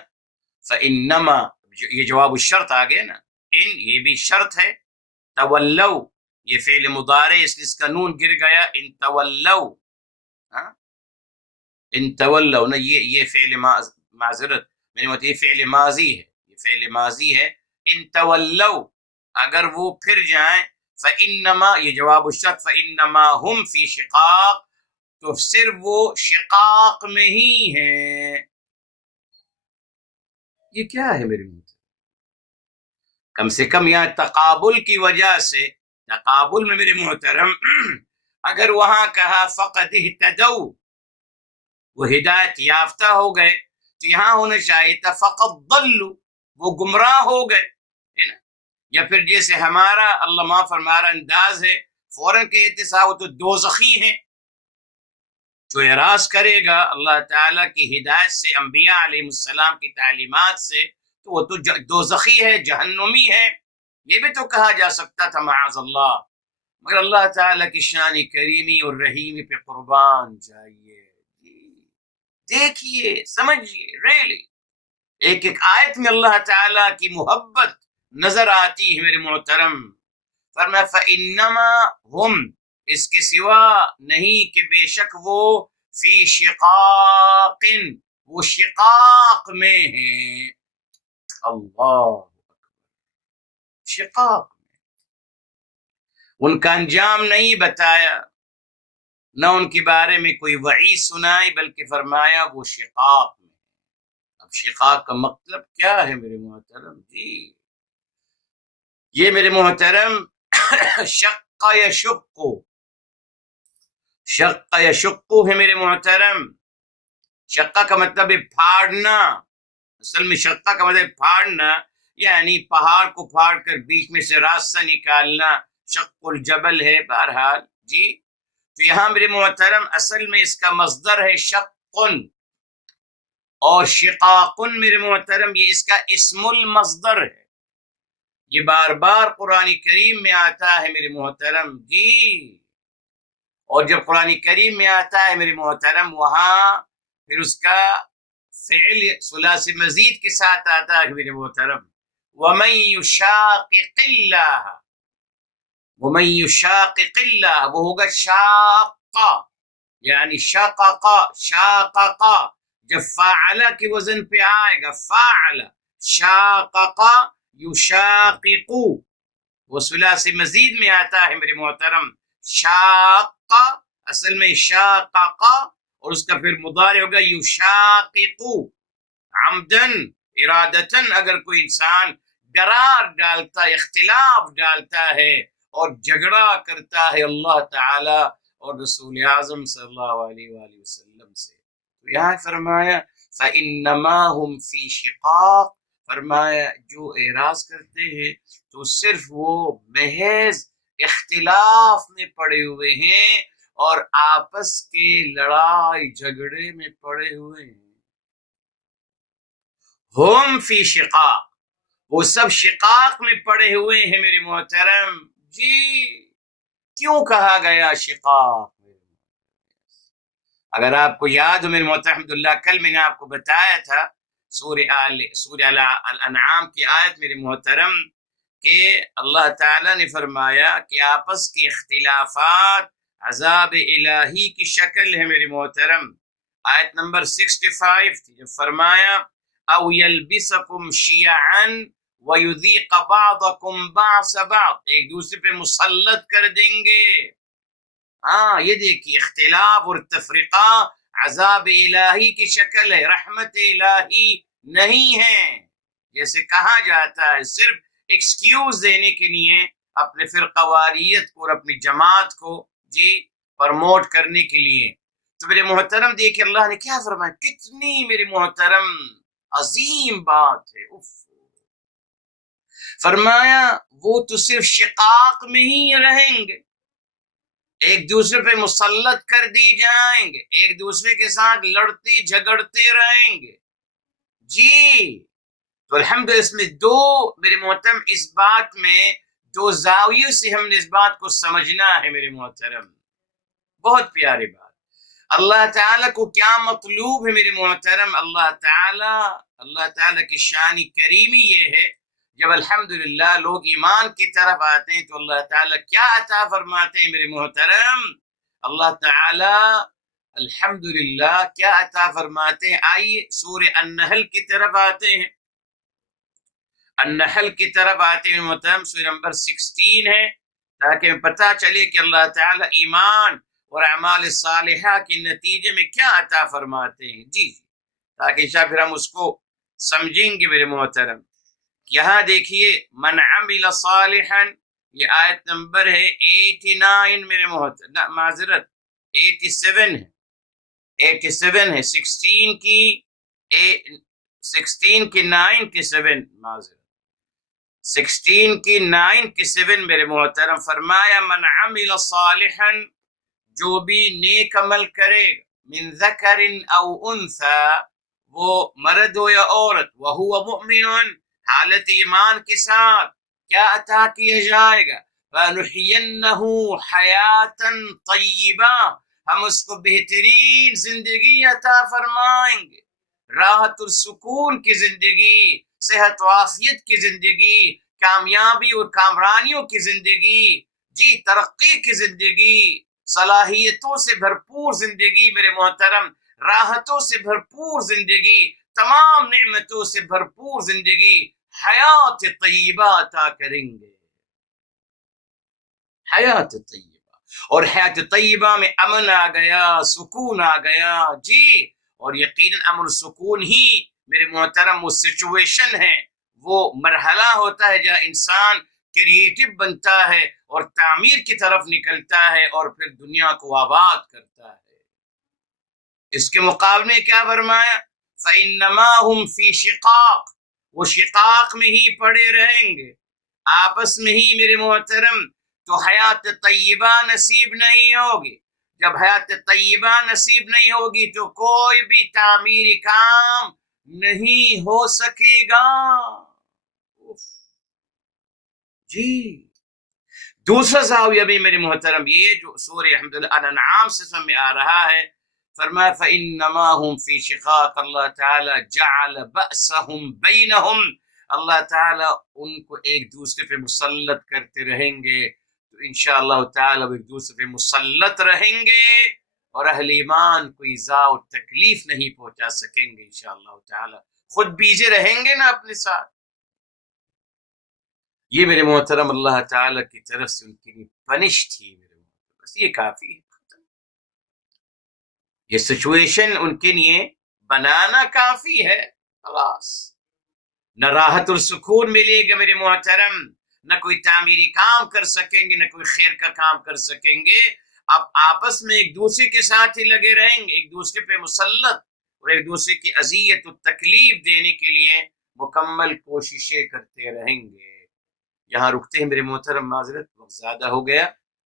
فَإِنَّمَا، یہ جواب الشرط آ گیا نا، ان یہ بھی شرط ہے، تولو یہ فعل مضارع اس لیے اس کا نون گر گیا، ان تولو، ہاں ان تولو نا، یہ فعل معذرت میں نے یہ فعل ماضی ہے، یہ فعل ماضی ہے، ان تولو اگر وہ پھر جائیں، فإنما یہ جواب الشرط، فإنما ہم فی شقاق تو صرف وہ شقاق میں ہی ہیں۔ یہ کیا ہے میرے منہ؟ کم سے کم یہاں تقابل کی وجہ سے، تقابل میں میرے محترم اگر وہاں کہا فقد اہتدوا وہ ہدایت یافتہ ہو گئے، تو یہاں ہونا چاہیے تھا فقد ضلوا وہ گمراہ ہو گئے، ہے نا؟ یا پھر جیسے ہمارا اللہ معاف ہمارا انداز ہے، فوراً کہتے صاحب وہ تو دوزخی ہیں۔ جو اعراض کرے گا اللہ تعالیٰ کی ہدایت سے، انبیاء علیہ السلام کی تعلیمات سے، تو وہ تو دوزخی ہے، جہنمی ہے، یہ بھی تو کہا جا سکتا تھا معاذ اللہ، مگر اللہ تعالیٰ کی شان کریمی اور رحیمی پہ قربان جائیے، دیکھیے سمجھیے، ریلی ایک ایک آیت میں اللہ تعالیٰ کی محبت نظر آتی ہے میرے محترم۔ فرمایا فَإِنَّمَا ہم اس کے سوا نہیں کہ بے شک وہ فی شقاق وہ شقاق میں ہیں، اللہ شقاق میں، ان کا انجام نہیں بتایا، نہ ان کے بارے میں کوئی وعید سنائی، بلکہ فرمایا وہ شقاق میں۔ اب شقاق کا مطلب کیا ہے میرے محترم؟ جی یہ میرے محترم شق یشق، شق یشق ہے میرے محترم۔ شقہ کا مطلب ہے پھاڑنا، اصل میں شقہ کا مطلب پھاڑنا، یعنی پہاڑ کو پھاڑ کر بیچ میں سے راستہ نکالنا، شق الجبل ہے بہرحال جی۔ تو یہاں میرے محترم اصل میں اس کا مصدر ہے شقن، اور شقاقن میرے محترم یہ اس کا اسم المصدر ہے، یہ بار بار قرآن کریم میں آتا ہے میرے محترم جی۔ اور جب قرآن کریم میں آتا ہے میرے محترم وہاں پھر اس کا فعل ثلاثی مزید کے ساتھ آتا ہے میرے محترم، وَمَن يُشَاقِقِ اللَّهَ، وَمَن يُشَاقِقِ اللَّهَ وہ ہوگا شاقہ، یعنی شقق، شاقق جب فاعلہ کے وزن پہ آئے گا، فاعل شاقق یشاقق وہ ثلاثی مزید میں آتا ہے میرے محترم، شاق اصل میں شاقق اور اس کا پھر مضارع ہوگا یشاقق، عمدن ارادتن اگر کوئی انسان درار ڈالتا ہے، اختلاف ڈالتا ہے اور جھگڑا کرتا ہے اللہ تعالی اور رسول اعظم صلی اللہ علیہ وآلہ وسلم سے، تو یہاں فرمایا فَإِنَّمَا هُمْ فِي شِقَاقٍ، فرمایا جو اعراض کرتے ہیں تو صرف وہ محض اختلاف میں پڑے ہوئے ہیں اور آپس کے لڑائی جھگڑے میں پڑے ہوئے ہیں۔ ہم فی شقاق وہ سب شقاق میں پڑے ہوئے ہیں میرے محترم جی۔ کیوں کہا گیا شقاق؟ اگر آپ کو یاد ہو میرے محترم الحمدللہ، کل میں نے آپ کو بتایا تھا سورہ الانعام کی آیت میرے محترم کہ اللہ تعالیٰ نے فرمایا کہ آپس کے اختلافات عذاب الہی کی شکل ہے میرے محترم۔ آیت نمبر 65 تھی، جب فرمایا او یلبسکم شیعا ویذیق بعضکم بعض بعض، ایک دوسرے پہ مسلط کر دیں گے۔ ہاں یہ دیکھیے اختلاف اور تفرقہ عذاب الہی کی شکل ہے، رحمت الہی نہیں ہے، جیسے کہا جاتا ہے صرف ایکسکیوز دینے کے لیے اپنے فرقہ واریت کو اور اپنی جماعت کو جی پرموٹ کرنے کے لیے۔ تو میرے محترم دیکھیں اللہ نے کیا فرمایا، کتنی میرے محترم عظیم بات ہے، فرمایا وہ تو صرف شقاق میں ہی رہیں گے، ایک دوسرے پہ مسلط کر دی جائیں گے، ایک دوسرے کے ساتھ لڑتے جھگڑتے رہیں گے جی۔ تو الحمدللہ اس میں دو میرے محترم اس بات میں دو زاویوں سے ہم نے اس بات کو سمجھنا ہے میرے محترم، بہت پیاری بات۔ اللہ تعالیٰ کو کیا مطلوب ہے میرے محترم؟ اللہ تعالیٰ کی شان کریمی یہ ہے، جب الحمدللہ لوگ ایمان کی طرف آتے ہیں تو اللہ تعالیٰ کیا عطا فرماتے ہیں میرے محترم؟ اللہ تعالیٰ الحمدللہ کیا عطا فرماتے ہیں؟ آئیے سورہ النحل کی طرف آتے ہیں، النحل کی طرف آتے ہیں محترم، سورہ نمبر 16 ہے، تاکہ پتہ چلے کہ اللہ تعالیٰ ایمان اور اعمال صالحہ کے نتیجے میں کیا عطا فرماتے ہیں۔ جی تاکہ انشاءاللہ پھر ہم اس کو سمجھیں گے میرے محترم۔ یہاں دیکھیے من عمل صالحا، یہ آیت نمبر ہے 89 میرے محترم، معذرت 87 ہے، 87 ہے، 16 کی 9 کی 7، معذرت 16 کی 9 کی 7 میرے محترم، فرمایا من عمل صالحا، جو بھی نیک عمل کرے، من ذکر او انثى، وہ مرد ہو یا عورت، وہو مؤمن، حالت ایمان کے ساتھ، کیا عطا کیا جائے گا؟ فَنُحْيِنَّهُ حَيَاةً طَيِّبَةً، ہم اس کو بہترین زندگی عطا فرمائیں گے، راحت اور سکون کی زندگی، صحت و عافیت کی زندگی، کامیابی اور کامرانیوں کی زندگی، جی ترقی کی زندگی، صلاحیتوں سے بھرپور زندگی میرے محترم، راحتوں سے بھرپور زندگی، تمام نعمتوں سے بھرپور زندگی، حیات طیبہ عطا کریں گے، حیات طیبہ۔ اور حیات طیبہ میں امن آ گیا، سکون آ گیا، جی، اور یقیناً امن سکون ہی میرے محترم وہ سچویشن ہے، وہ مرحلہ ہوتا ہے جہاں انسان کریٹو بنتا ہے اور تعمیر کی طرف نکلتا ہے اور پھر دنیا کو آباد کرتا ہے۔ اس کے مقابلے میں کیا فرمایا؟ فَإِنَّمَا هُمْ فِي شِقَاقٍ، وہ شقاق میں ہی پڑے رہیں گے، آپس میں ہی میرے محترم، تو حیات طیبہ نصیب نہیں ہوگی۔ جب حیات طیبہ نصیب نہیں ہوگی تو کوئی بھی تعمیری کام نہیں ہو سکے گا۔ جی دوسرا زاویہ بھی میرے محترم، یہ جو سورہ الحمدللہ الانعام سے سمجھ آ رہا ہے، فرمایا فَإِنَّمَا هُمْ فِي شِقَاقٍ، اللہ تعالیٰ جَعَلَ بَأْسَهُمْ بَيْنَهُمْ، اللہ تعالیٰ ان کو ایک دوسرے پہ مسلط کرتے رہیں گے، تو انشاءاللہ تعالیٰ وہ ایک دوسرے پہ مسلط رہیں گے اور اہل ایمان کو ایذا و تکلیف نہیں پہنچا سکیں گے انشاءاللہ تعالیٰ، خود بیجے رہیں گے نا اپنے ساتھ۔ یہ میرے محترم اللہ تعالیٰ کی طرف سے ان کے لیے پنش تھی میرے محترم، بس یہ کافی ہے، یہ سچویشن ان کے لیے بنانا کافی ہے، خلاص، نہ راحت اور سکون ملے گا میرے محترم، نہ کوئی تعمیری کام کر سکیں گے، نہ کوئی خیر کا کام کر سکیں گے، اب آپس میں ایک دوسرے کے ساتھ ہی لگے رہیں گے، ایک دوسرے پہ مسلط اور ایک دوسرے کی اذیت و تکلیف دینے کے لیے مکمل کوششیں کرتے رہیں گے۔ یہاں رکتے ہیں میرے محترم، معذرت وقت زیادہ ہو گیا،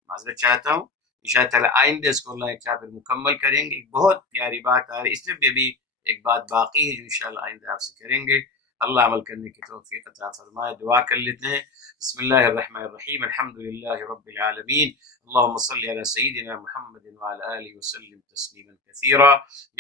معذرت چاہتا ہوں، انشاءاللہ آئندہ اس کو اللہ چاہ پھر مکمل کریں گے۔ ایک بہت پیاری بات آ رہی ہے، اس میں بھی ایک بات باقی ہے جو انشاءاللہ آئندہ آپ سے کریں گے۔ اللہ عمل کرنے کی توفیق عطا فرمائے۔ دعا کر لیتے ہیں، بسم اللہ الرحمن الرحیم، الحمدللہ رب العالمین، اللہم صلی علی سیدنا محمد وعلی آلہ وسلم تسلیما کثیرا،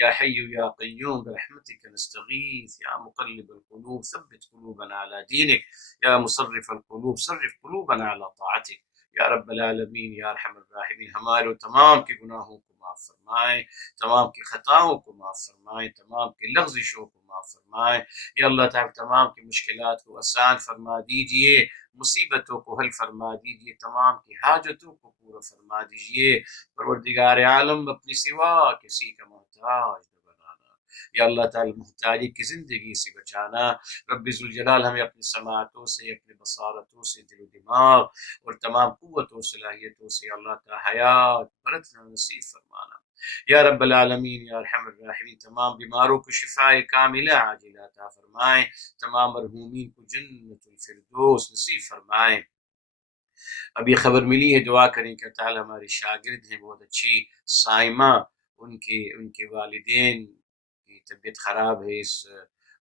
یا حی یا قیوم برحمتک نستغیث، یا مقلب القلوب ثبت قلوبنا علی دینک، یا مصرف القلوب صرف قلوبنا علی طاعتک، یا رب العالمین یا ارحم الراحمین۔ ہمارے تمام کے گناہوں کو معاف فرمائے، تمام کی خطاؤں کو معاف فرمائے، تمام کی لغزشوں کو معاف فرمائے، یا اللہ تعالیٰ تمام کی مشکلات کو آسان فرما دیجئے، مصیبتوں کو حل فرما دیجئے، تمام کی حاجتوں کو پورا فرما دیجئے۔ پروردگار عالم اپنی سوا کسی کا محتاج نہ بنانا، یا اللہ تعالیٰ محتاجی کی زندگی سے بچانا۔ رب ذوالجلال ہمیں اپنی سماعتوں سے، اپنی بصارتوں سے، دل و دماغ اور تمام قوتوں و صلاحیتوں سے اللہ تعالیٰ حیات برتنا نصیب فرمانا۔ یا رب العالمین یا ارحم الراحمین، تمام بیماروں کو شفاء کاملہ عاجلہ عطا فرمائیں، تمام مرحومین کو جنت الفردوس نصیب فرمائیں۔ اب یہ خبر ملی ہے، دعا کریں کہ تعالیٰ ہمارے شاگرد ہیں بہت اچھی سائمہ، ان کے والدین کی طبیعت خراب ہے، اس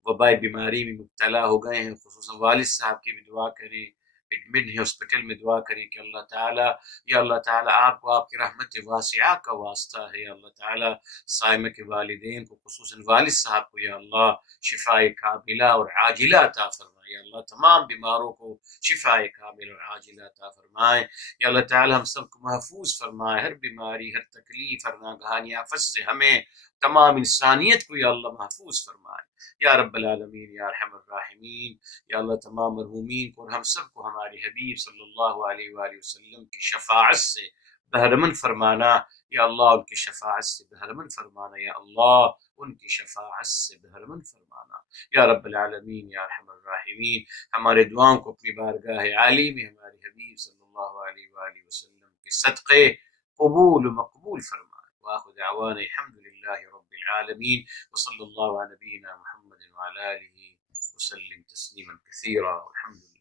وبائی بیماری میں مبتلا ہو گئے ہیں، خصوصاً والد صاحب کی بھی دعا کریں ایڈمٹ ہیں ہاسپٹل میں، دعا کریں کہ اللہ تعالیٰ، یا اللہ تعالیٰ آپ کو آپ کی رحمت واسعہ کا واسطہ ہے، یا اللہ تعالیٰ سائمہ کے والدین کو، خصوصاً والد صاحب کو یا اللہ شفاء کاملہ اور عاجلہ عطا فرمائے، یا اللہ تمام بیماروں کو شفاء کامل اور عاجلہ عطا فرمائے، یا اللہ تعالیٰ ہم سب کو محفوظ فرمائے ہر بیماری، ہر تکلیف، ہر ناگہانی آفت سے ہمیں تمام انسانیت کو یا اللہ محفوظ فرمائے یا رب العالمین یا ارحم الراحمین، یا اللہ تمام مرحومین کو اور ہم سب کو ہمارے حبیب صلی اللہ علیہ وآلہ وسلم کی شفاعت سے بہرمند فرمانا، یا اللہ ان کی شفاعت سے بہرمند فرمانا، یا اللہ ان کی شفاعت سے بہرمند فرمانا یا رب العالمین یا ارحم الراحمین۔ ہمارے دعاؤں کو اپنی بارگاہ عالی میں ہمارے حبیب صلی اللہ علیہ وآلہ وسلم کے صدقے قبول و مقبول فرمائے۔ وآخر دعوانا الحمد للہ رب العالمین، وصلی اللہ علی نبینا محمد وعلی آلہ وسلم تسلیما کثیرا، والحمد للہ۔